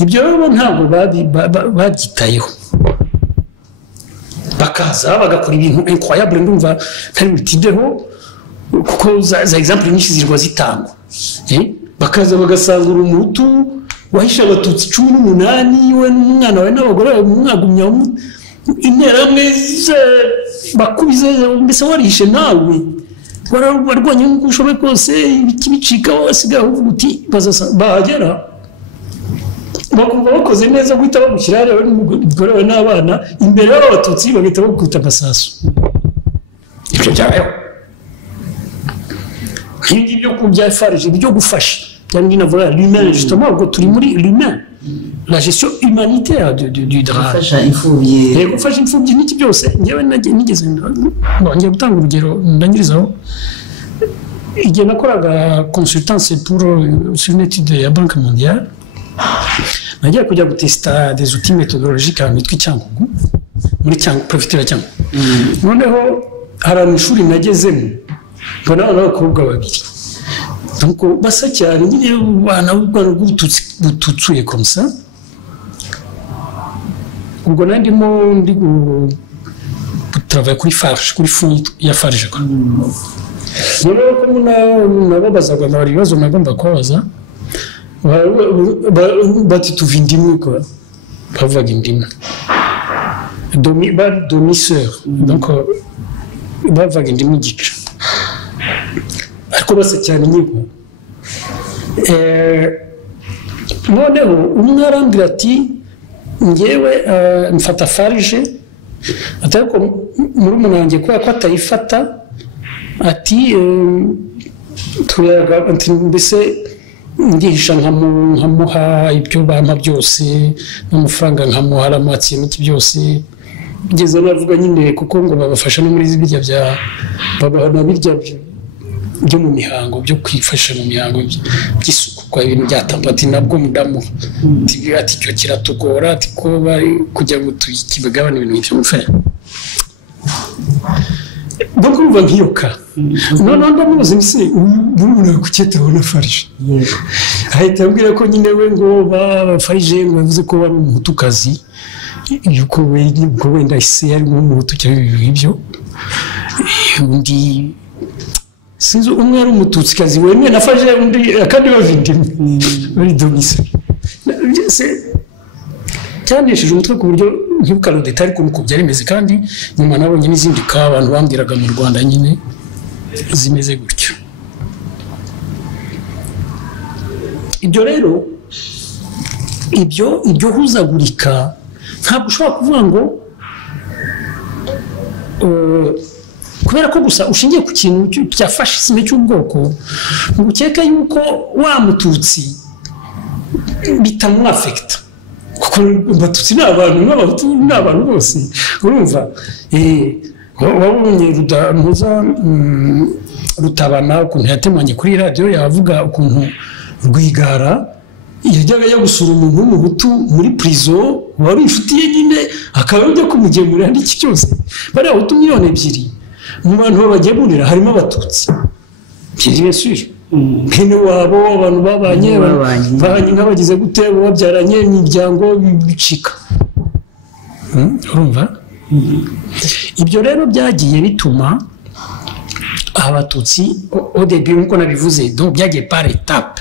ibyo rero ntabwo babyitayeho bakaza bagakora ibintu incroyable ndumva ntari bitideho kuko za exemple nyinshi zirwa zitangwa bakaza bagasanga umuhutu wahisha abatutsi 18 we n'umwana we n'abagore mwagumya intera mwiza bakubize mbese warishe nawe wararwanye ngo ushobe kose ibicika wasigaho uti bahagera bakumva bakoze neza guhita bagushyira rero n'umugore we n'abana imbere y'abatutsi bagahita bakuta amasasu ibyo byabayeho nk'ibyo byo kubyafarije byo gufasha cyangwa navuga l'humain justement ubwo turi muri l'humain la gestion humanitaire du drame gufasha imfubyi n'iki byose ngewe nigeze ngiye gutanga urugero ndangirizaho igihe nakoraga consultance pour sur une étude ya Banque mondiale nagiye kujya gutesta des outils méthodologiques à mitwe Cyangugu muri Cyangugu profitera Cyangugu noneho hari ishuri nagezemo mbona abakobwa babiri donc basa cyane nyine bana bututsuye comme ça ubwo ndimo ndi travailler kuri farge kuri fond ya farge quoi noneho ko nababazaga ibibazo nagomba kubaza bati tuva indimu quoi bavaga indimu demi-sœur donc bavaga indimu gica ariko basa cyane nyiko noneho umwe arambwira ati ngewe mfata farge atako muri umunange ko atayifata ati turaga ati mbese ndihisha nkamuha ibyo bampa byose n'amafaranga nkamuha amatsi n'iki byose bigeze navuga nyine kuko ngo babafasha no muri birya bya babana birya byo mu mihango byo kwifasha mu mihango by'isuku kwa ibintu byatamba ati nabwo mudamu ati cyo kiratugora ati ko bari kujya ngo tukibagabana ibintu byo mufaya donc uva nkiyoka none ndamuzi nse umuntu kucyetera na farge ahita ambwira ko nyine we ngo bafarije ngo yavuze ko bari umutukazi yuko wenda ise yari umutu cyangwa ibyo undi sinzi umwe ari umututsikazi wemwe nafaje undi akandi bavindimwe bari domise cyanesheje umutwe ku buryo nk'ukano detari kuko byari meze kandi nyuma nabonye n'izindi ka abantu bambwiraga mu Rwanda nyine zimeze gutyo ibyo rero ibyo huzagurika ntabwo ushobora kuvuga ngo kubera ko gusa ushingiye ku kintu cya fascisme cy'ubwoko ukeka yuko wa mututsi bitamwafecta kuko batutsi n'abantu n'abahutu n'abantu bose urumva wabonye Rutabana ukuntu yatemanye kuri radio yavuga ukuntu Rwigara yajyaga yo gusura umuntu w'umuhutu muri prison wari inshuti ye nyine akabajya kumugemurira n'iki cyose bari abahutu 2 miliyoni mu bantu babagemurira harimo abatutsi bien sûr bene wabo abantu babanye nk'abagize gute babyaranye imiryango bicika urumva ibyo rero byagiye bituma abatutsi au début nko nabivuze donc byagiye par étape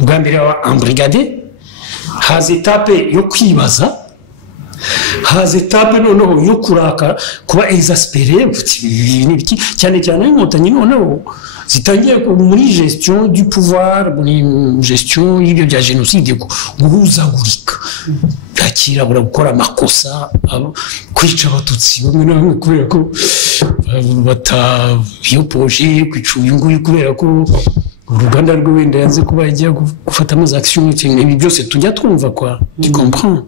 ubwa mbere en brigade haza étape yo kwibaza haza étape noneho yo kuraka kuba exaspéré n'ibiki cyane cyane inkotanyi noneho zitangiye muri gestion du pouvoir muri gestion y'ibyo bya génocide guhuzagurika bakirabura gukora amakosa kwica abatutsi bamwe na bamwe kubera ko batabiyopoje kwica uyu nguyu kubera ko uruganda rwe wenda yanze kuba yagiye gufata amazi action ibi byose tujya twumva kwa tu comprends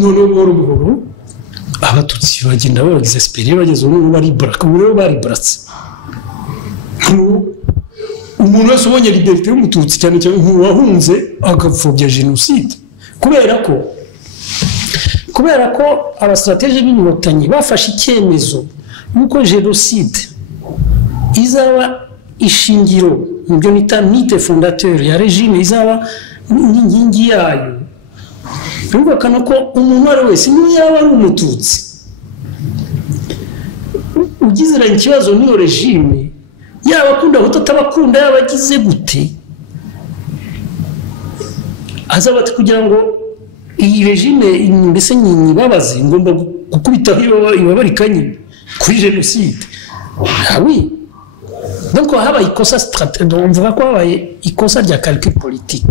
noneho buhoro abatutsi bagenda exaspéré bageze ubu bari braka ubu bari bratse umuntu wese ubonye liberté y'umututsi cyane cyane nk'uwahunze agapfobya jenoside kubera ko abastrategie b'inkotanyi bafashe icyemezo yuko jenoside izaba ishingiro ibyo nita mythe fondateur ya regime izaba n'inkingi yayo birumvikana ko umuntu ari wese niyo yaba ari umututsi ugiziranye ikibazo n'iyo regime yaba akunda atabakunda yaba agize gute azaba ati kugira ngo iyi regime mbese nyibabaze ngomba gukubitaho ibabarikanye kuri jenoside oui donc habaye ikosa stratégique mvuga ko habaye ikosa rya calcul politique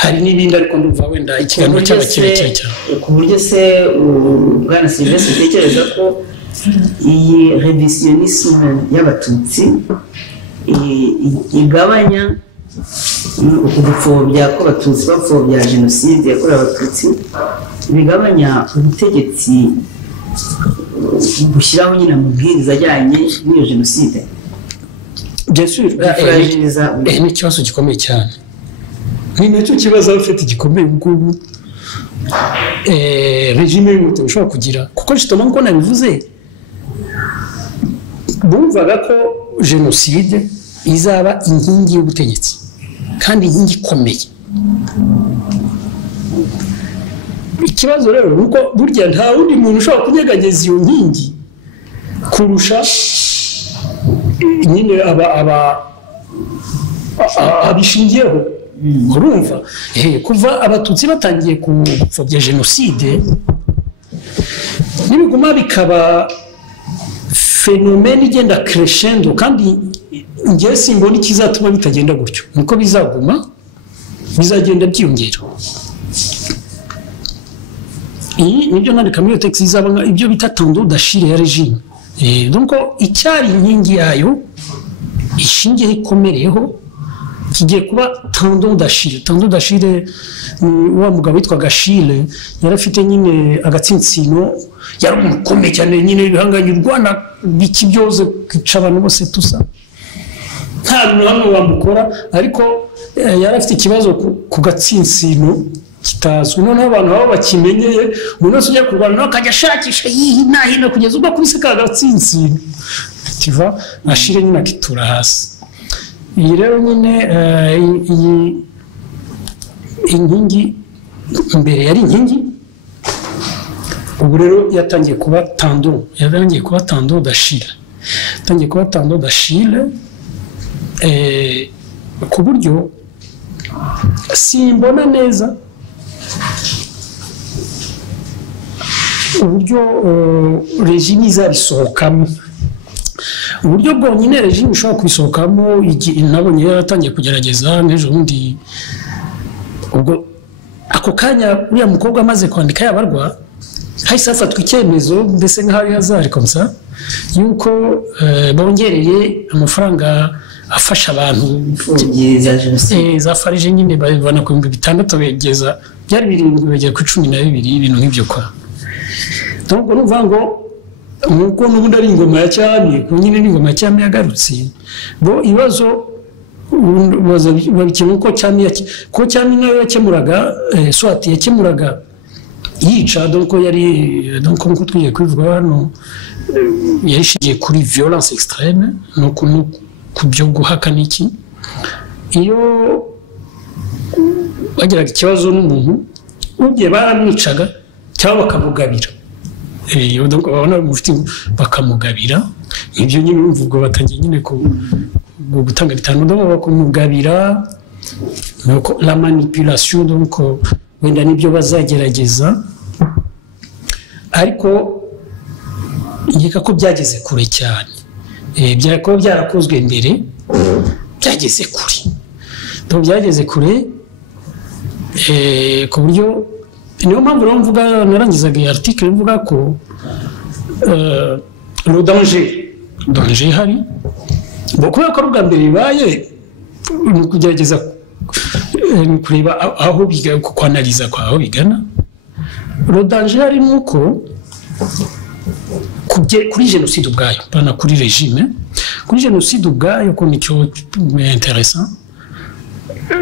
hari n'ibindi ariko ndumva wenda ikiganiro cy'abakirekire cyane ku buryo se bwana Sylvestre utekereza ko iyi revisionisme y'abatutsi igabanya ukugupfobya ko abatutsi bapfobya jenoside yakorewe abatutsi bigabanya ubutegetsi gushyiraho nyine amabwiriza ajyanye n'iyo jenoside bien sûr ni ikibazo gikomeye cyane ni nacyo kibazo ufite gikomeye ubwo regime y'umuto ushobora kugira kuko justement ko nabivuze bumvaga ko jenoside izaba inkingi y'ubutegetsi kandi inkingi ikomeye ikibazo rero nuko burya nta wundi muntu ushobora kunyeganyeza iyo nkingi kurusha nyine abishingiyeho urumva kuva abatutsi batangiye gupfobya jenoside n'ibiguma bikaba phénomène igenda crescendo kandi ngiye simbona ikizatuma bitagenda gutyo nuko bizaguma bizagenda byiyongera iyi nibyo nandika muri texte izaba ibyo bita tando d'Achille ya regime donc icyari inkingi yayo ishingiye ikomereyeho kigiye kuba tando d'Achille wa mugabo witwaga Achille yarafite nyine agatsintsino yari umukomeye cyane nyine ibihanganye urwana biki byose kwica abantu bose tusa nta bintu hamwe bamukora ariko yarafite ikibazo ku gatsintsino kitazwi noneho abantu babo bakimenyeye umuntu wese ujya kurwana nawe akajya ashakisha hino kugeza ubwo kubise ka gatsintsino tiva Achille nyine akitura hasi iyi rero nyine iyi inkingi mbere yari inkingi ubu rero yatangiye kuba tando d'Achille ku buryo simbona neza uburyo regime izabisohokamo uburyo bwonyine regime ishobora kubisohokamo nabonye yaratangiye kugerageza n'ejo bundi ubwo ako kanya uriya mukobwa amaze kwandika yabarwa hahise hafatwa icyemezo mbese nk'aho hazari komsa yuko bongereye amafaranga afasha abantu za farije nyine bavana ku 600 begeza byari 7 begera ku 12 ibintu nk'ibyo kwa donc urumva ngo nuko n'ubundi ari ingoma ya cyami ko nyine n'ingoma ya cyami yagarutse bo ibibazo babikemura ko cyami nayo yakemuraga swati yakemuraga yica donc yari donc nko twiye kwivuga hano yashigiye kuri violence extrême no kubyo guhaka niki iyo bagiraga ikibazo n'umuntu ugiye baramwicaga cyangwa bakamugabira iyo donc babona mufite bakamugabira ibyo nyine umvugo batangiye nyine gutanga bitanu donc bakamugabira nuko la manipulation donc wenda nibyo bazagerageza ariko ngeka ko byageze kure cyane byako byarakozwe mbere byageze kure donc byageze kure ku buryo niyo mpamvu rero mvuga narangizaga iyi article mvuga ko le danger hari bo kubera ko ubwa mbere bibaye ni kugerageza kureba aho biga kwanaliza kwa aho bigana le danger hari nuko kuri jenoside ubwayo bana kuri regime kuri jenoside ubwayo ko nicyo intéressant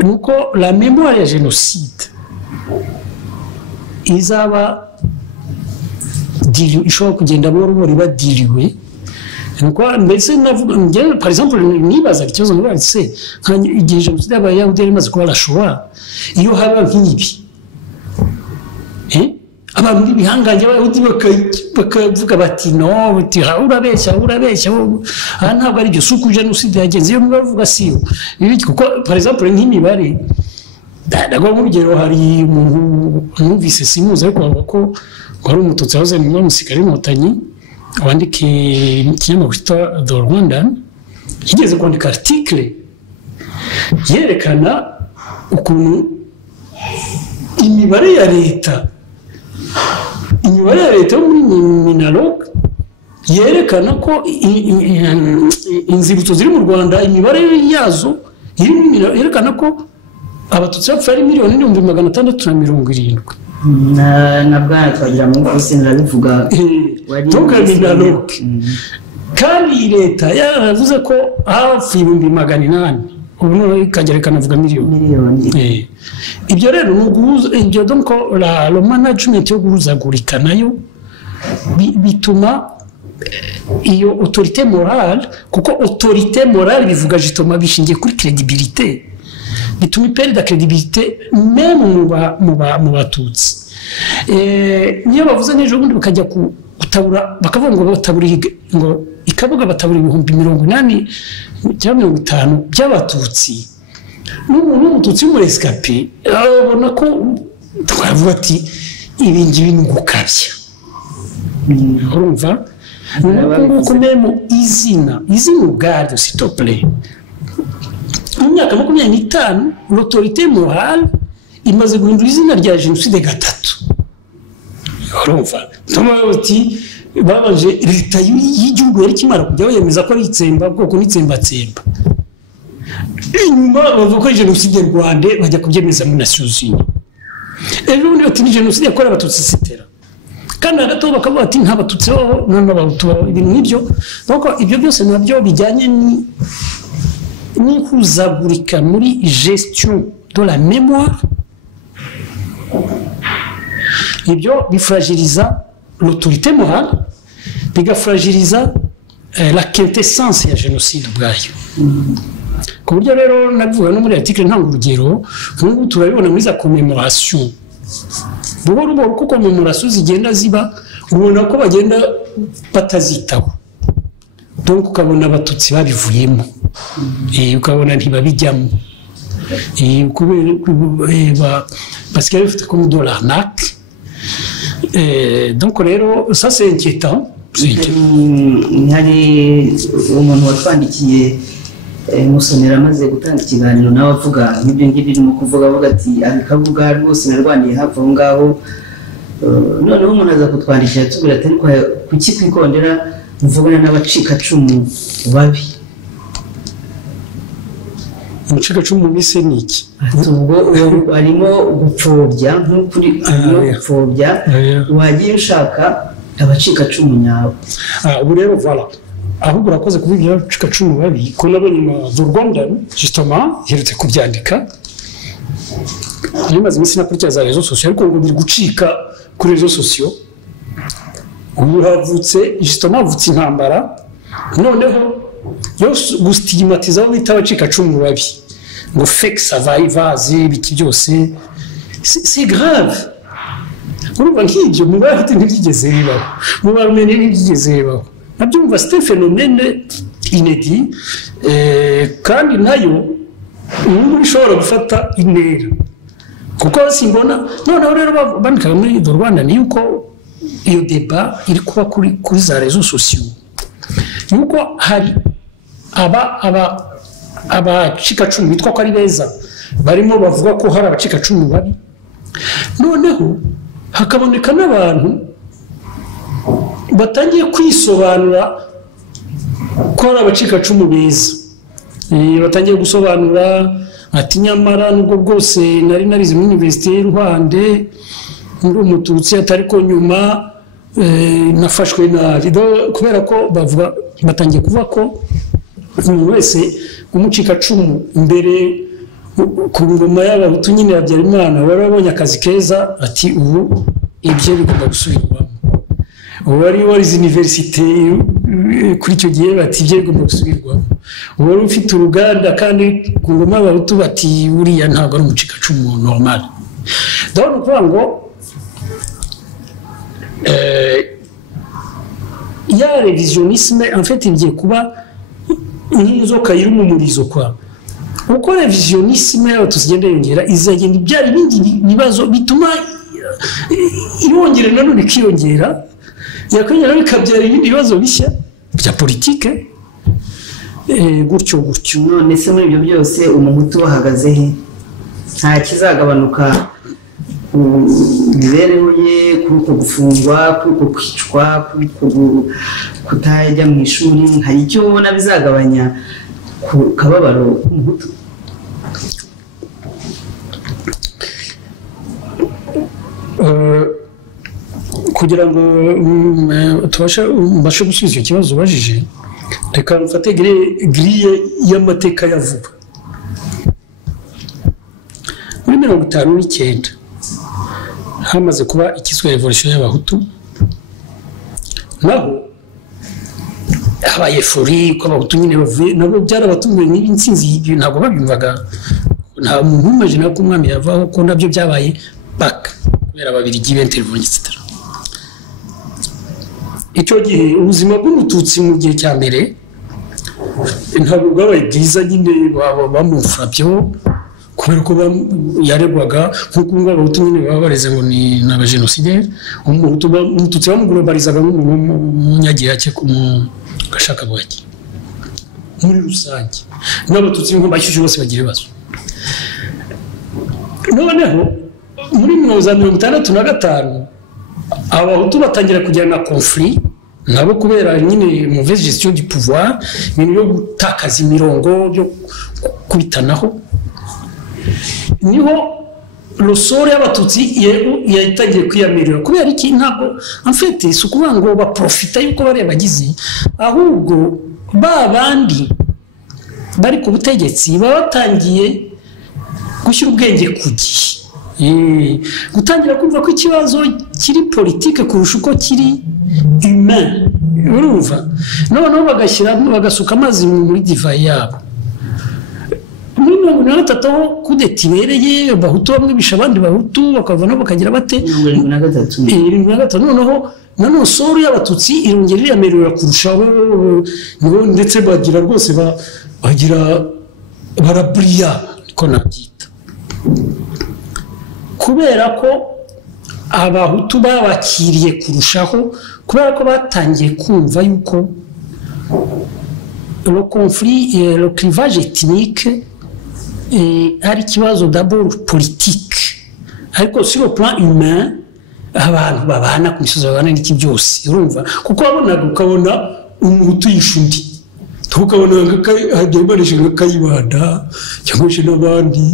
nuko la mémoire ya jenoside izaba ishobora kugenda buhoro ibadiriwe mbese navuga par exemple nibazaga ikibazo ngo se igihe jenoside y'abayahudi yari imaze kuba la shoah iyo haba nk'ibi abantu b'ibihangange abayahudi bakavuga bati no urabeshya aha ntabwo ari byo si uko jenoside yagenze iyo bavuga si yo kuko par exemple nk'imibare ndagwa nk'urugero hari umuntu numvise simuzi ariko bavuga ko wari umututsi wahoze mu musirikare w'inkotanyi wandika ikinyamakuru cyitwa The Rwandan yigeze kwandika article yerekana ukuntu imibare ya leta yo muri Minaloc yerekana ko inzibutso ziri mu Rwanda imibare yazo yerekana ko abatutsi bapfa ari 1,670,000 na bwana twagira mu bose narabivuga Minaloc kandi leta yaravuze ko hafi 800,000 ubu ikagera ikanavuga miliyoni ibyo rero ibyo donc le management yo guhuzagurika nayo bituma iyo autorité morale kuko autorité morale bivuga justement bishingiye kuri crédibilité bituma perdre crédibilité même mu batutsi niyo bavuze n'ejo bundi bakajya gutabura bakavuga ngo batabura ngo ikabuga batabura 80,000 cyangwa 50 by'abatutsi n'umuntu w'umututsi w'umurescape abona ko twavuga ati ibi ngibi ni gukabya urumva nuko memo izina ubwaryo s'il te plaît mu myaka 25 l'autorité morale imaze guhindura izina rya jenoside gatatu urumva ati babanje leta y'igihugu yari kimara kujya yemeza ko ari itsemba bwoko n'itsembatsemba inyuma bavuga ko jenoside y'u Rwanda bajya kubyemeza muri Nations Unies ejo bundi bati ni jenoside yakorewe abatutsi sitera kandi hagati bakavuga ati nta batutsi baho n'abahutu ibintu nk'ibyo nuko ibyo byose nabyo bijyanye n'ihuzagurika muri gestion de la mémoire ibyo bifragiliza l'autorité morale bigafragiliza la quintessence ya jenoside ubwayo ku buryo rero nabivuga no muri article ntanga urugero nk'ubu turabibona muri za commémoration buhoro kuko commémoration zigenda ziba ubona ko bagenda batazitaho donc ukabona abatutsi babivuyemo ukabona ntibabijyamo parce que c'est comme de l'arnaque donc rero ça c'est inquiétant hari umuntu watwandikiye musomera amaze gutanga ikiganiro nawe avuga nk'ibyo ngibyo irimo kuvuga avuga ati akavuga rwose narwaniye hafi aho ngaho noneho umuntu aza kutwandikira atubwira ati ariko kuki kwikondera muvugana n'abacikacumu babi umucikacumu bise ni iki ubwo arimo gupfobya nk'ukuri arimo gupfobya wagiye ushaka abacikacumu nyabo ubu rero voilà ahubwo urakoze kubigira abacikacumu babi ko nabonye The Rwandan justement yeretse kubyandika nimaze iminsi nakurikira za réseaux sociaux ariko ngo biri gucika kuri réseaux sociaux ubu havutse justement havutse intambara noneho yo gustigmatiza abo bita abacikacumu babi ngo fake survivors biki byose c'est grave urumva nk'ibyo mu bahite ntibyigeze bibaho mu bamenye ntibyigeze bibaho nabyumva c'est un phénomène inédit kandi nayo ubu bishobora gufata intera kuko simbona noneho rero bandika muri The Rwanda ni yuko iyo débat iri kuba kuri za réseaux sociaux yuko hari abacikacumu bitwa ko ari beza barimo bavuga ko hari abacikacumu babi noneho hakaboneka n'abantu batangiye kwisobanura ko hari abacikacumu beza batangiye gusobanura ati nyamara nubwo bwose nari narize muri Université y'u Rwanda muri umututsi atari ko nyuma nafashwe nabi kubera ko batangiye kuvuga ko umuntu wese umucikacumu mbere ku ngoma y'abahutu nyine Habyarimana warabonye akazi keza ati ubu ibyo bigomba gusubirwamo wari warize universite kuri icyo gihe bati ibyo bigomba gusubirwamo wari ufite uruganda kandi ku ngoma y'abahutu bati buriya ntabwo ari umucikacumu normal donc kuvuga ngo ya revisionisme en fait igiye kuba nk'inzoka iri mu murizo kwa uko revisionisme yaho tuzigenda yongera izagenda ibyara ibindi bibazo bituma irongera nanone ikiyongera yakongera bikabyara ibindi bibazo bishya bya politike gutyo none se muri ibyo byose umuhutu wahagaze he nta kizagabanuka imibereho ye kuri uko gufungwa kuri uko kwicwa kuri uko kutajya mu ishuri hari icyo ubona bizagabanya ku kababaro k'umuhutu kugira ngo mbashe gusubiza icyo kibazo ubajije reka mfate giriye y'amateka ya vuba muri 1959 hamaze kuba ikizwe revolution y'abahutu naho habaye furi ko abahutu nyine bavuye nabo byarabatumye n'insinzi ntabwo babyumvaga nta muntu umajina ko umwami yavaho ko nabyo byabaye baka kubera babiri gibentervonye etc. Icyo gihe ubuzima bw'umututsi mu gihe cya mbere ntabwo bwabaye bwiza nyine bamufabyo kubera ko yaregwaga nk'uko abahutu nyine baba bareze ngo ni n'abajenoside umututsi bamuglobalizaga nk'umunyagihake mu gashaka bwaki muri rusange n'abatutsi nk'abashyushyu bose bagira ibibazo noneho muri 1965 abahutu batangira kugirana conflit nabo kubera nyine mauvaise gestion du pouvoir ibintu byo gutakaza imirongo byo kubitanaho niho rusore y'abatutsi yatangiye kwiyamirira kubera iki ntabwo en fait sukuvuga ngo baprofita yuko bare bagize ahubwo babandi bari ku butegetsi batangiye gushyira ubwenge ku gihe gutangira kumva ko ikibazo kiri politike kurusha uko kiri humain urumva noneho bagasuka amazi muri divayi yabo muri 1973 kudeta ibereye abahutu bamwe bisha abandi bahutu bakavana bakagira bate 1973 noneho nanone soro y'abatutsi irongera iriyamerera kurushaho ndetse bagira rwose bagira barabriya niko nabyita kubera ko abahutu babakiriye kurushaho kubera ko batangiye kumva yuko le conflit et le clivage ethnique ari ikibazo d'abord politique ariko sur le plan humain abantu babana ku misozi babana n'iki byose urumva kuko ukabona umuhutu yishundi tukabona hagemanije nk'akayibanda cyangwa se n'abandi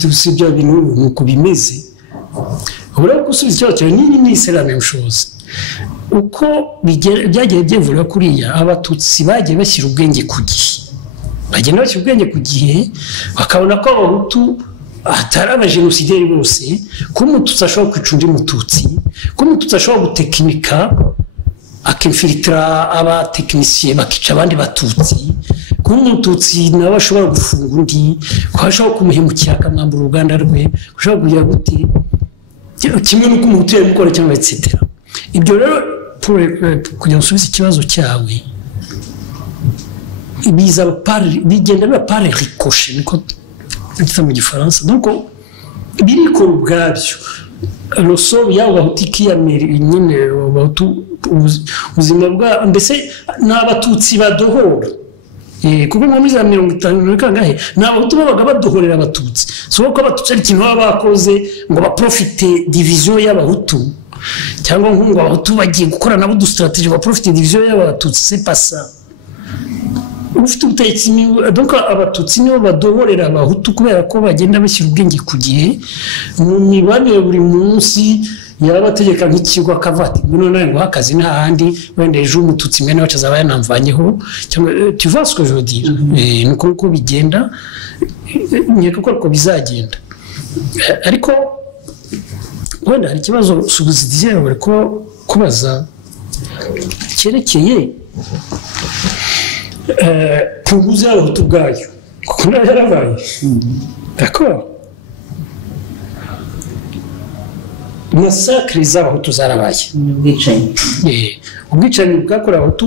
tuzi bya bintu nuko bimeze urabona ko usubiza ikibazo cyawe ni c'est la même chose uko byagiye byevura kuriya abatutsi bagiye bashyira ubwenge ku gihe bagenda bashyira ubwenge ku gihe bakabona ko abahutu atari abajenosideri bose ko umututsi ashobora kwica undi mututsi ko umututsi ashobora gutekinika akimfilitira abatekinisiye bakica abandi batutsi ko umututsi nawe ashobora gufunga undi ko ashobora kumuhemukira akamwambura uruganda rwe ashobora kugira gute kimwe n'uko umuhutu yabikora cyangwa etc. Ibyo rero kugira usubize ikibazo cyawe bigenda biba par ricochet niko bita mu gifaransa donc birikora ubwabyo roso yawo bahutu kiyamere nyine bahutu ubuzima bwa mbese n'abatutsi badohora kuko muri za 50 kangahe n'abahutu babaga badohorera abatutsi so ko abatutsi ari ikintu baba bakoze ngo baprofite division y'abahutu cyangwa ngo abahutu bagiye gukora nabo du strategie baprofite division y'abatutsi c'est pas ça ufite ubutegetsi donc abatutsi nibo badohorera abahutu kubera ko bagenda bashyira ubwenge ku gihe mu mibanire buri munsi yarabategeka nk'ikigo akavuga ati ngwino nawe nguha akazi n'ahandi wenda ejo umututsi mwene wacu azaba yanamvanyeho cyangwa tu vois ce que je veux dire nuko bigenda nyeka ko bizagenda ariko wenda hari ikibazo subsidiaire bari ko kubaza cyerekeye punguza abahutu bwayo kuko nayo yarabaye d'accord massacre z'abahutu zarabaye ubwicanyi bwakorewe abahutu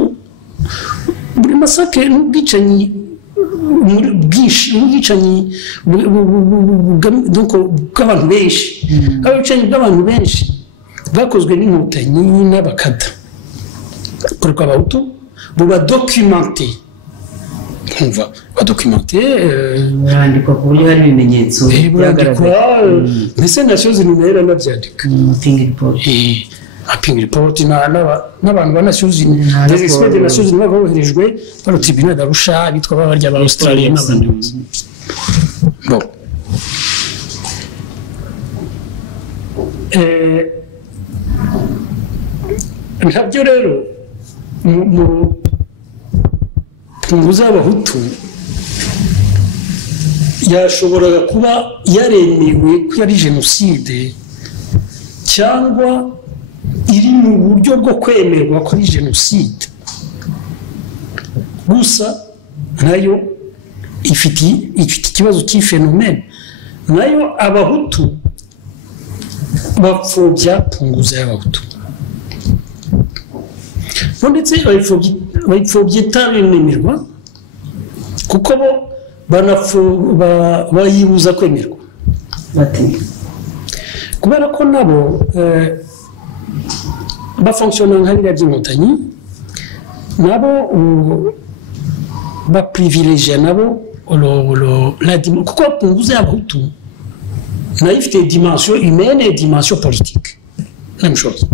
buri massacre n'ubwicanyi ubwicanyi bw'abantu benshi ubwicanyi bw'abantu benshi bwakozwe n'inkotanyi n'abakada kureka abahutu buba documenté kumva badocumenté yandikwa ku buryo hari ibimenyetso byagaragara mbese Nations Unies nayo nabyandika Ping report n'abantu ba Nations Unies les experts de Nations Unies baboherejwe par tribunal d'Arusha bitwa barya ba Australia n'abandi bon ntabyo rero mu punguza abahutu yashoboraga kuba yaremewe ko yari jenoside cyangwa iri mu buryo bwo kwemerwa ko ari jenoside gusa nayo ifite ikibazo cy'ifenomene nayo abahutu bapfobya punguza y'abahutu ndetse bayipfobye itaremerwa kuko bo bayibuza kwemerwa kubera ko nabo bafonctiona nka biriya by'inkotanyi nabo baprivilégie nabo kuko punguza y'abahutu nayo ifite dimension humaine et dimension politique même chose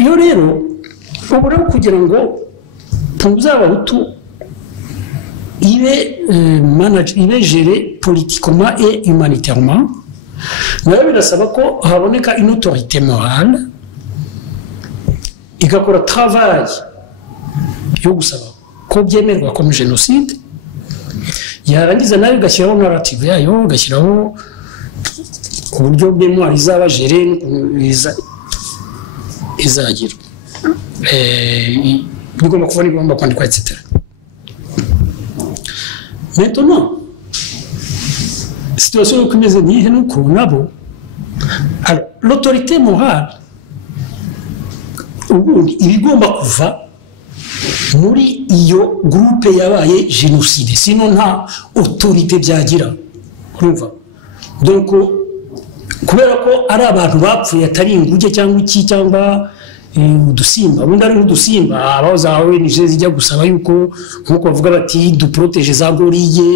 iyo rero ubura kugira ngo punguza y'abahutu ibe gérée politiquement et humanitairement nayo birasaba ko haboneka une autorité morale igakora travail yo gusaba ko byemerwa comme génocide yarangiza nayo igashyiraho narrative yayo igashyiraho uburyo mémoire izaba gérée izagira bigomba kuva n'ibigomba kwandikwa etc. Maintenant situation yo kumeze nihe nuko nabo l'autorité morale ubundi ibigomba kuva muri iyo groupe yabaye génocide sinon nta autorité byagira urumva donc kubera ko ari abantu bapfuye atari inguge cyangwa iki cyangwa udusimba ubundi ari nk'udusimba abazawe nije zijya gusaba yuko nkuko bavuga bati duprotéger za goriye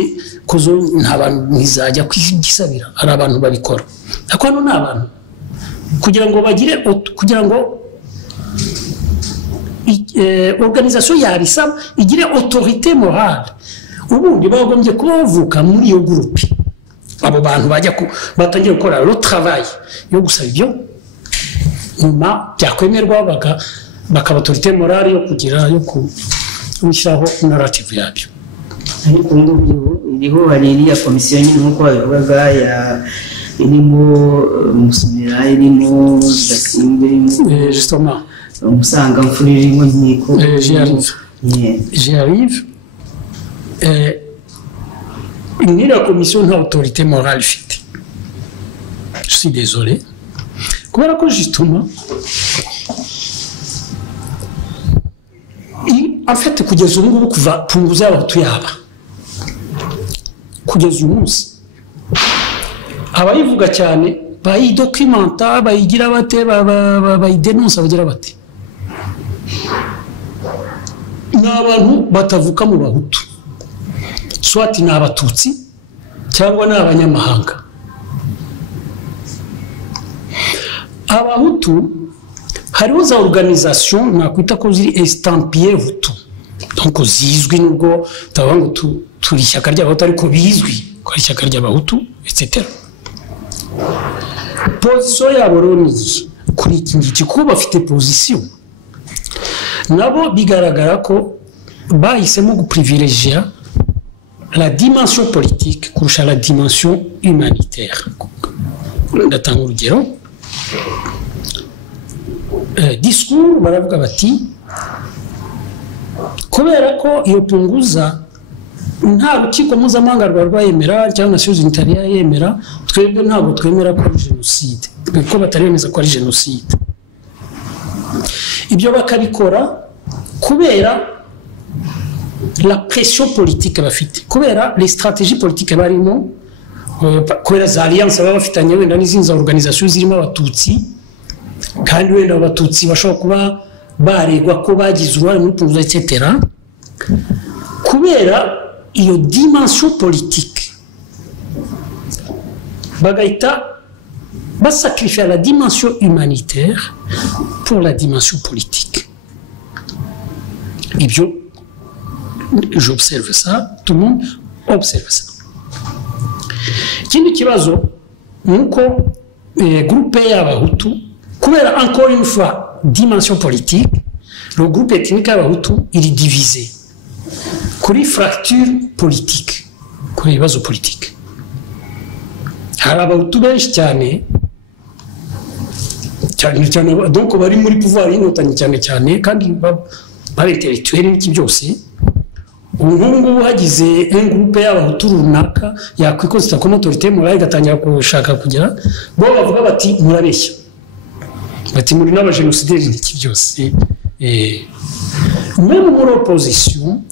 kozo nta bantu ntizajya kwisabira ari abantu babikora ariko hano ni abantu kugira ngo bagire kugira ngo organisation yarisaba igire autorité morale ubundi bagombye kuba bavuka muri iyo groupe abo bantu bajya batangiye gukora le travail yo gusaba ibyo nyuma byakwemerwa bakaba autorité morale yo kugira yo gushyiraho narrative yabyo ariko ngubu iriho hari iriya komisiyo nyine nk'uko babivugaga irimo Musonera irimo Gasimbe justement Musanga Mfura irimo Nkiko j'y arrive la commission n'a autorité morale ifite je suis désolé kubera ko justement en fait kugeza ubu ngubu kuva punguza y'abahutu yaba kugeza uyu munsi abayivuga cyane bayidocumenta bayigira bate bayidenonsa bagira bate ni abantu batavuka mu bahutu soit ni abatutsi cyangwa ni abanyamahanga abahutu hariho za organisation nakwita ko ziri estampillé hutu donc zizwi nubwo tavuga ngo turi ishyaka ry'abahutu ariko bizwi ko ari ishyaka ry'abahutu etc. position yabo rero ni kuri iki ngiki kuko bafite position nabo bigaragara ko bahisemo guprivilégier la dimension politique kurusha la dimension humanitaire. Ndatanga urugero discours baravuga bati kubera ko iyo punguza nta rukiko mpuzamahanga rwayemera cyangwa Nations Unies yemera, twebwe ntabwo twemera ko ari jenoside, kuko bataremeza ko ari jenoside. Ibyo bakabikora kubera la pression politique bafite, kubera les stratégies politiques barimo, kubera za alliance baba bafitanye wenda n'izindi organisation zirimo abatutsi, kandi wenda abatutsi bashobora kuba baregwa ko bagize uruhare muri punguza etc. Kubera iyo dimension politique bagahita basacrifier la dimension humanitaire pour la dimension politique. Ibyo j'observe ça, tout le monde observe ça. Ikindi kibazo nuko groupe y'abahutu kubera encore une fois dimension politique, le groupe ethnique y'abahutu il est divisé kuri fracture politique, kuri ibibazo politique. Hari abahutu benshi cyane donc bari muri pouvoir y'inkotanyi cyane kandi bari intellectuel n'iki byose. Ubu hagize un groupe y'abahutu runaka yakwikoza comme autorité morale gatangira gushaka kugira bo bavuga bati murabeshya, bati muri n'abajenosideri n'iki byose. Même muri opposition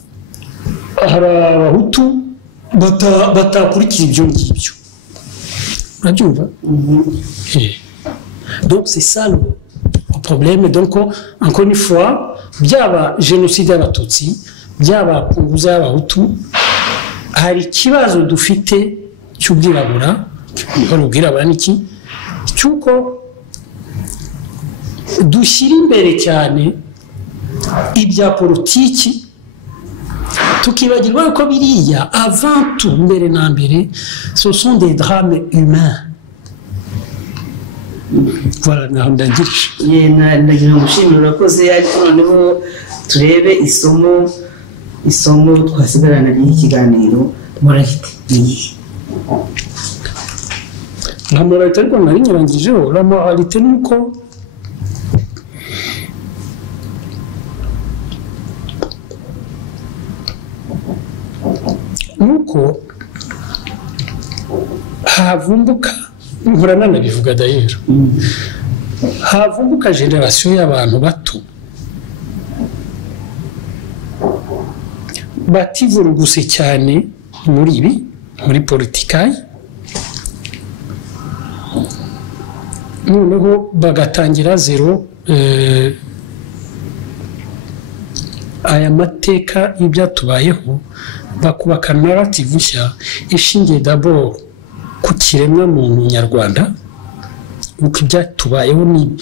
hari abahutu batakurikira ibyo ngibyo, urabyumva? Donc c'est ça le problème. Donc encore une fois byaba génocide y'abatutsi byaba punguza y'abahutu, hari ikibazo dufite cy'ubwirabura, ubwirabura niki cyuko dushyira imbere cyane ibya politiki tukibagirwa ko biriya avant tout mbere na mbere ce sont des drames humains. Voilà, ndangirije. Ndagira ngo ushimire urakoze, ariko noneho turebe isomo twasigarana n'iki kiganiro moralite niyi. La moralite ariko nari nyirangijeho, la moralite nuko havumbuka, nkurana nabivuga d'ailleurs, havumbuka generation y'abantu bato bativuruguse cyane muri ibi, muri politikayi, noneho bagatangira zero aya mateka y'ibyatubayeho, bakubaka narrative nshya ishingiye d'abord ku kiremwa muntu nyarwanda, uko ibyatubayeho ni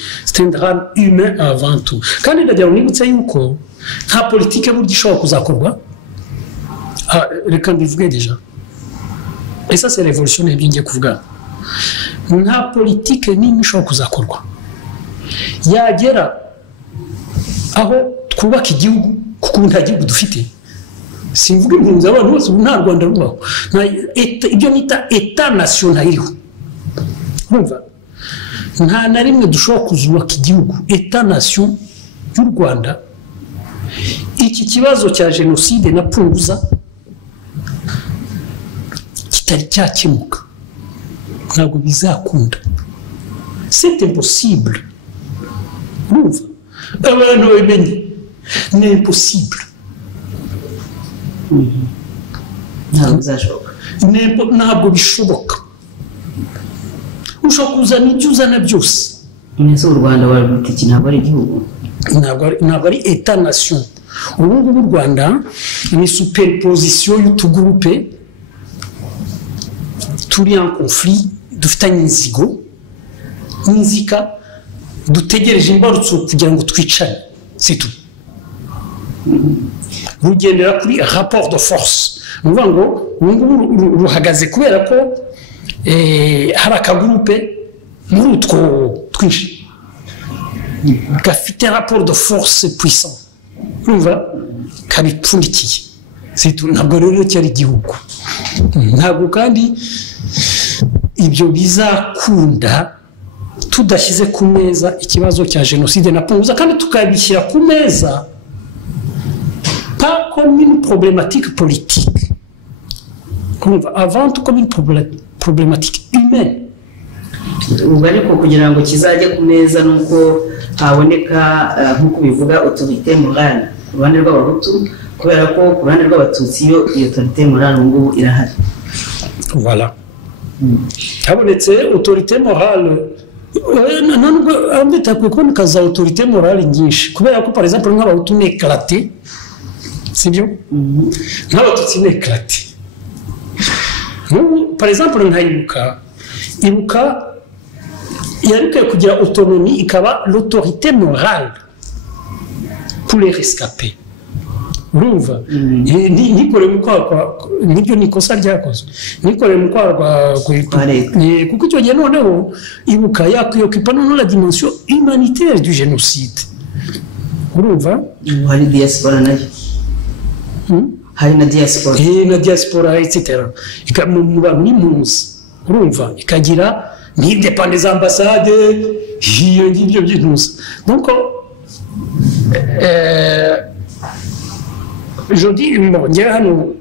drame humain avant tout. Kandi ndagira nibutsa yuko nta politique buryo ishobora kuzakorwa, reka mbivuge déjà, et ça c'est révolutionnaire ibyo ngiye kuvuga. Nta politique n'imwe ishobora kuzakorwa yagera aho twubaka igihugu, kuko nta gihugu dufite. Simvuga impunzi abantu bose nta Rwanda rubaho, ibyo nita état national iriho. Urumva nta na rimwe dushobora kuzubaka igihugu état nation y'u Rwanda iki kibazo cya jenoside na punguza kitari cyakemuka, ntabwo bizakunda, c'est impossible. Urumva abantu babimenye, ni impossible. Ntabwo bishoboka. Ushobora kuzana ibyo uzana byose, mwese u Rwanda warwita iki? Ntabwo ari igihugu, ntabwo ari état nation. Ubu ngubu u Rwanda ni superposition y'utugurupe turi en conflit, dufitanye inzigo n'inzika, dutegereje imbarutso kugira ngo twicane, c'est tout. Rugendera kuri rapport de force, nuvuga ngo ubu ngubu ruhagaze kubera ko hari akagurupe muri utwo twinshi gafite rapport de force puissant urumva kabipfundikiye ntabwo rero cyari igihugu ntabwo kandi ibyo bizakunda tudashyize ku meza ikibazo cya jenoside na punguza kandi tukabishyira ku meza pas comme une problématique politique avant tout comme une problématique humaine ubwo ariko kugira ngo kizajye ku meza nuko haboneka nk'uko bivuga autorité morale ku ruhande rw'abahutu kubera ko ku ruhande rw'abatutsi iyo autorité morale ngubu irahari voilà habonetse autorité morale nubwo abita kuboneka za autorité morale nyinshi kubera ko par exemple nk'abahutu n'éclaté sibyo n'abatutsi n'éclaté par exemple ibuka yarikuye kugira autonomie ikaba l'autorité morale pour les rescapés urumva nikore mu kwakwa nibyo nikosa ryakozwe nikore mu kwarwa kuko icyo gihe noneho ibuka yakwiyokipa noneho la dimension humanitaire du génocide urumva hari diaspora nayo hari na diaspora etc mu bantu n'impunzi urumva ikagira n'independance des ambassades iyo ngibyo by'intuza donc je dis njyewe hano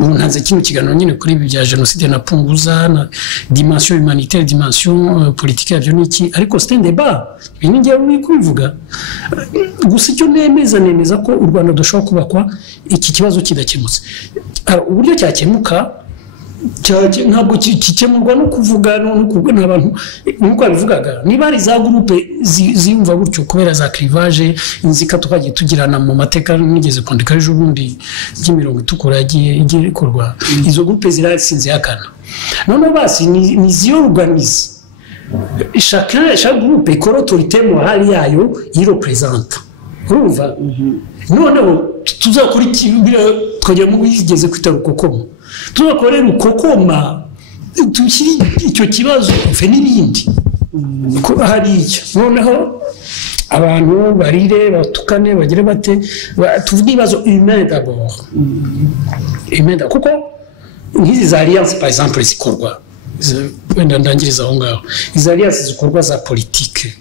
ntanze kino kiganiro nyine kuri ibi bya jenoside na punguza na dimension humanitaire dimension politique yabyo n'iki ariko c'est un débat ibi ni njyewe uri kubivuga gusa icyo nemeza ko u Rwanda dushobora kubakwa iki kibazo kidakemutse uburyo cyakemuka ntabwo kikemurwa no kuvuga no kubwira abantu nkuko babivugaga niba ari za groupe ziyumva gutyo kubera za clivage inzika tukagiye tugirana mu mateka nigeze kwandika ejo bundi by'imirongo itukura yagiye ikorwa izo groupe zirasinze yakana none basi ni ziorganize chaque groupe ikora autorité morale yayo yirepresente urumva noneho tuzakora ikibira twajya mu bigeze kwitara ukokoma tuzakorera ukokoma tukiri icyo kibazo fe n'ibindi ko hari icyo noneho abantu barire batukane bagire bate tuvuge ibibazo humain d'abord kuko nk'izi za alliance par exemple zikorwa wenda ndangiriza aho ngaho izi alliance zikorwa za politique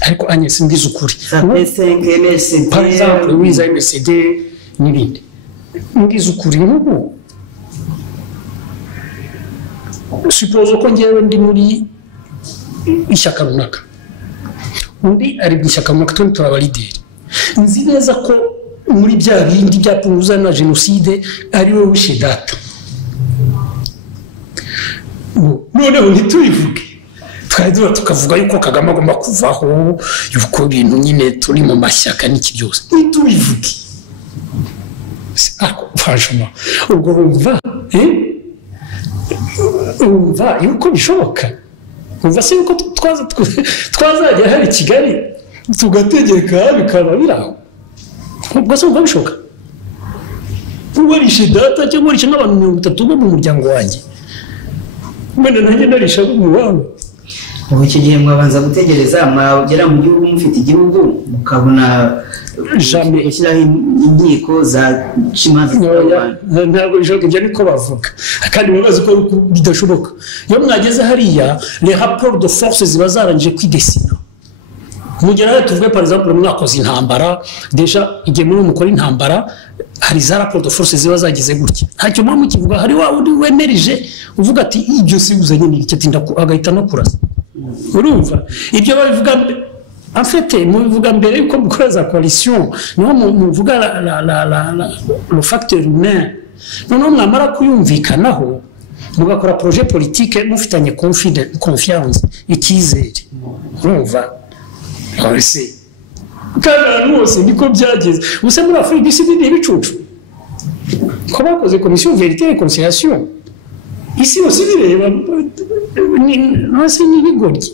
ariko Agnes mbizi ukuri par exemple wiza MSD n'ibindi mbizi ukuri n'ubu suppose ko ngewe ndi muri ishyaka runaka undi ari mu ishyaka runaka turaba leader nzi neza ko muri bya bindi byapunguza na jenoside ari we wishe data noneho ntitubivuge twari tukavuga yuko Kagame agomba kuvaho yuko ibintu nyine turi mu mashyaka n'iki byose ntitubivuge franchement ubwo umva yuko bishoboka umva se yuko twazajya hari Kigali tugategeka bikaba biraho ubwo se ubwo bishoboka ubarishe data cyangwa ubarishe n'abantu 30 bo mu muryango wanjye mbona nanjye narisha mu wanyu ubu iki gihe mwabanza gutegereza mwagera mu gihugu mufite igihugu mukabona jamais ishyiraho inkiko za cimanza ntabwo bishoboka ibyo niko bavuga kandi mubaze ko bidashoboka iyo mwageze hariya les rapports de force ziba zarangije kwidesina mugera tuvuge par exemple mwakoze intambara deja igihe muri mukora intambara hari za rapport de force ziba zagize gutya ntacyo mpamvu kivuga hari wa undi wemerije uvuga ati ibyo si uzanye n'iki tinda agahita no kurasa urumva ibyo babivuga en fait mubivuga mbere yuko mukora za coalition niho muvuga le facteur humain noneho mwamara kuyumvikanaho mugakora projet politique mufitanye confiance icyizere urumva arese kandi hose niko byageze ubuse muri Afrique du Sud n'ibicucu ko bakoze commission vérité et conciliation ici aussi bireba hasi n'ibigoryi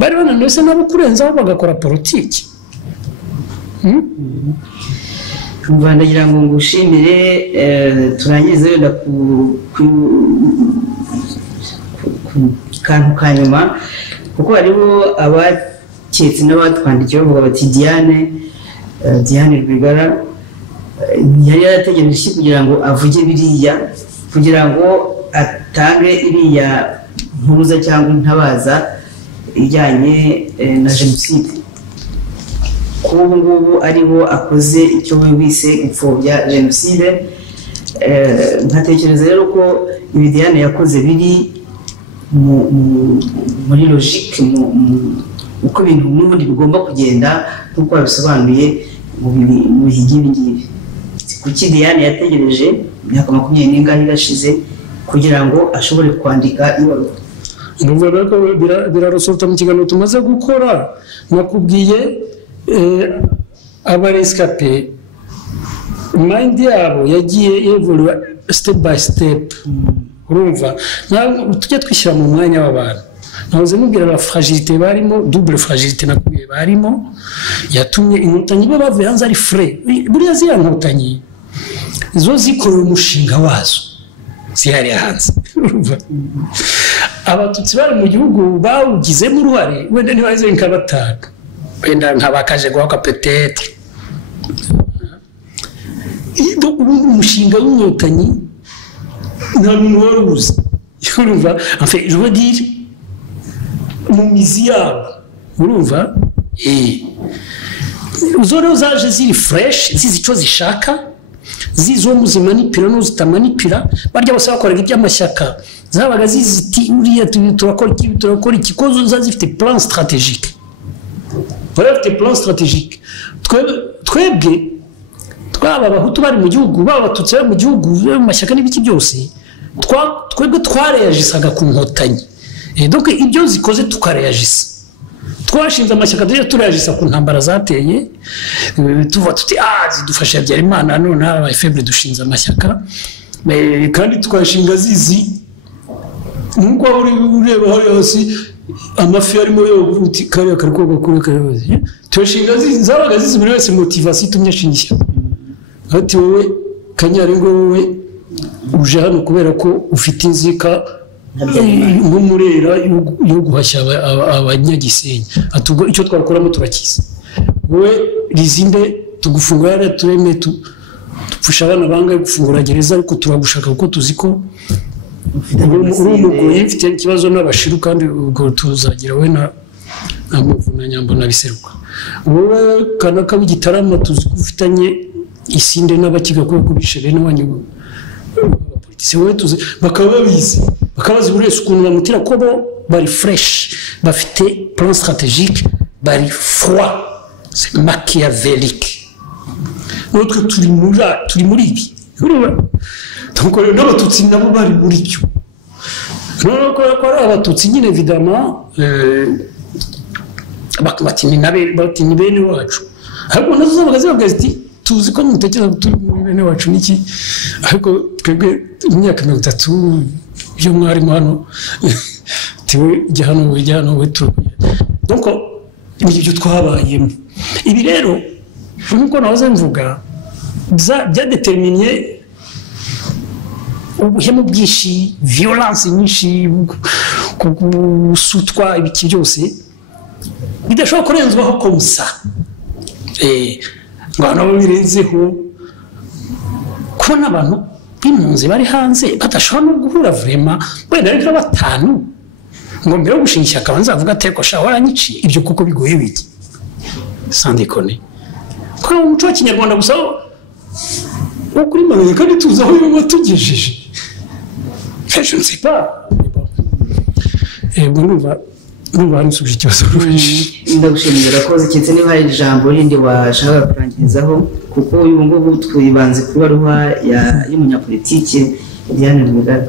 bari bananiwe se nabo kurenzaho bagakora politiki ndagira ngo ngushimire turangize wenda kantu ka nyuma kuko hariho abaketse n'abatwandikiye bavuga bati Diane Rwigara yari yarategereje iki kugira ngo avuge biriya kugira ngo atange iriya mpuruza cyangwa intabaza ijyanye na jenoside kuba ngubu ariho akoze icyo we wise gupfobya jenoside. Nkatekereza rero ko ibi Diane yakoze biri muri logique uko ibintu n'ubundi bigomba kugenda nk'uko babisobanuye mu bihe ngibi. Kuki Diane yategereje imyaka 20 irashize kugira ngo ashobore kwandika ibaruwa? Birarosorota mu kiganiro tumaze gukora nakubwiye abarescape mind yabo yagiye evolve step by step. Urumva tujye twishyira mu mwanya w'abantu. Nahoze mubwira la fragilité barimo, double fragilité nakubwiye barimo yatumye inkotanyi bavuye hanze ari frais. Buriya ziriya nkotanyi zo zikorera umushinga wazo zihari hanze. Abatutsi bari mu gihugu bawugizemo uruhare wenda ntibaze nka batanu wenda nkabakaje guhaka peut-être. Umushinga w'inkotanyi nta muntu wari uzi. Urumva en fait je veux dire mu mizi yabo. Urumva uzore zaje ziri fresh zizi icyo zishaka zizo muzimanipira no zitamanipira barya bose bakoraga iby'amashyaka zabaga ziziti uriya turakora iki kozo zazifite plan stratégique. Barafite plan stratégique. Twebwe twaba abahutu bari mu gihugu baba abatutsi bari mu gihugu mu mashyaka n'ibiki byose twebwe twareyagisaga ku nkotanyi. Donc ibyo zikoze tukareyagisa. Twashinze amashyaka tureyagisa ku ntambara zateye tuva tuti zidufasha Habyarimana none aba faible dushinze amashyaka kandi twashinga zizi nkuko uri ureba hasi amafi arimo yo uti kariya karikoga kuri kariya twashinga zizi zabaga zizi buri wese motivation itumye ashingisha ati wowe Kanyarengo wowe uje hano kubera ko ufite inzika nk'umurera yo guhashya abanyagisenyi atubwo icyo twakoramo turakiza wowe Lizinde tugufungura tureme tupfusha abana bangaye gufungura gereza ariko turagushaka kuko tuzi ko umugoyi mfite ikibazo n'abashiru kandi ubwo tuzagira we na Muvuna Nyambo na Biseruka wowe Kanaka w'Igitarama tuzi kufitanye isinde n'abakiga ko kubishire n'abanyu politisi we tuzi bakaba bizi bakabazi buri wese ukuntu bamutira ko bo bari fresh bafite plan stratégique bari froid c'est machiavélique. Notre turi muri ibi donc n'abatutsi nabo bari muri cyo none ko ari abatutsi nyine évidemment bakmatini nabe batini bene wacu ariko nazo zabaga zibaga ziti tuzi ko mutekereza turi muri bene wacu niki ariko twebwe imyaka 30 byo mwari hano tiwe jyano we turu donc ibyo twabayemo ibi rero nkuko nahoze mvuga byadeterminé ubuhemu bwishi violence nyinshi kusutwa ibiki byose bidashobora kurenzwaho komsa ngwana birenzeho kubona abantu b'impunzi bari hanze badashobora no guhura vraiment wenda ari batanu ngo mbere yo gushingisha akabanza avuga ateko sha waranyici ibyo kuko bigoye biki sans déconner ko umuco wa Kinyarwanda gusa ukuri manye kandi tuzaho yo batugejeje je ne sais pas numva nsubije ikibazo ndagushimira ko zikitse niba hari ijambo rindi washaka kurangirizaho kuko uyu ngubu twibanze ku baruha y'umunyapolitike Diane Rwigara.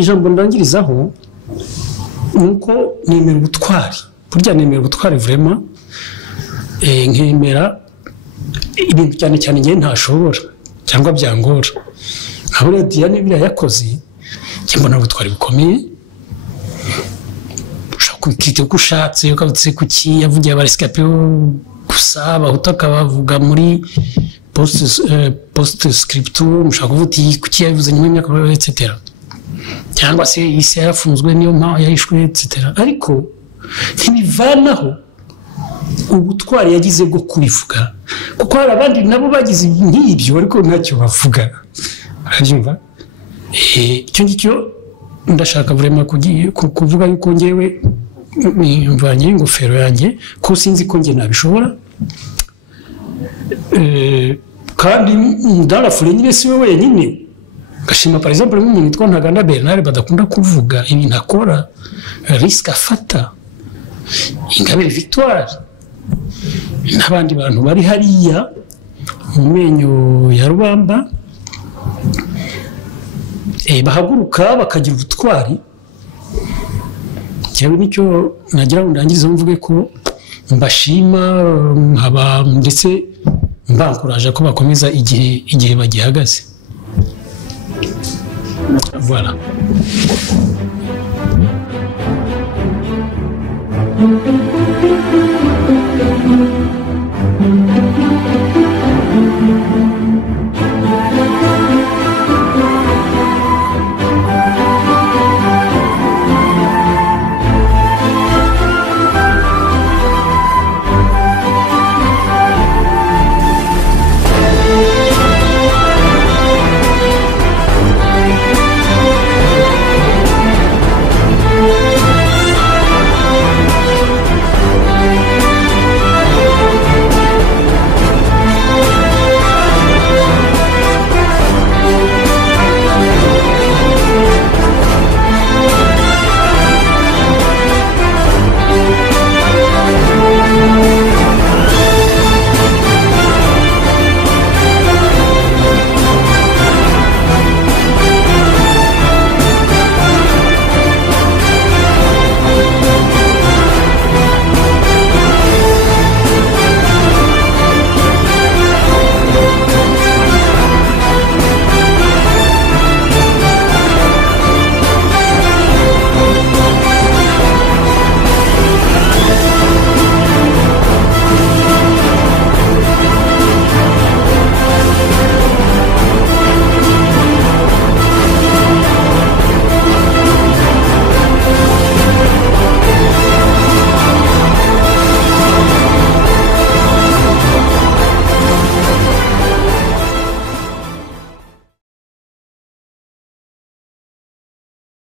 Ijambo ndangirizaho nuko nemera ubutwari burya nemera ubutwari vraiment nkemera ibintu cyane cyane ngiye ntashobora cyangwa byangora aho Diane bira yakoze cyembona ubutwari bukomeye ushaka kwita ko ushatse ukabutse kuki yavugiye abarescape gusa bahutaka bavuga muri post scriptum ushaka kuvuga kuki yavuze nyuma y'imyaka etc cyangwa se isi yarafunzwe niyo mpamvu yahishwe etc ariko ntibivanaho ubutwari yagize bwo kubivuga kuko hari abandi nabo bagize nk'ibyo ariko ntacyo bavuga urabyumva icyo ngicyo ndashaka vraiment kuvuga yuko ngewe mvanye ingofero yanjye ko sinzi ko nge nabishobora kandi dans la folie nyine si we wenyine gashima par exemple nk'umuntu witwa Ntaganda Bernard badakunda kuvuga ibintu akora risque afata Ingabire Victoire n'abandi bantu bari hariya mu menyo ya Rubamba bahaguruka bakagira ubutwari cyane nicyo nagira ngo ndangize mvuge ko mbashima nkaba ndetse mbankuraje ko bakomeza igihe bagihagaze voilà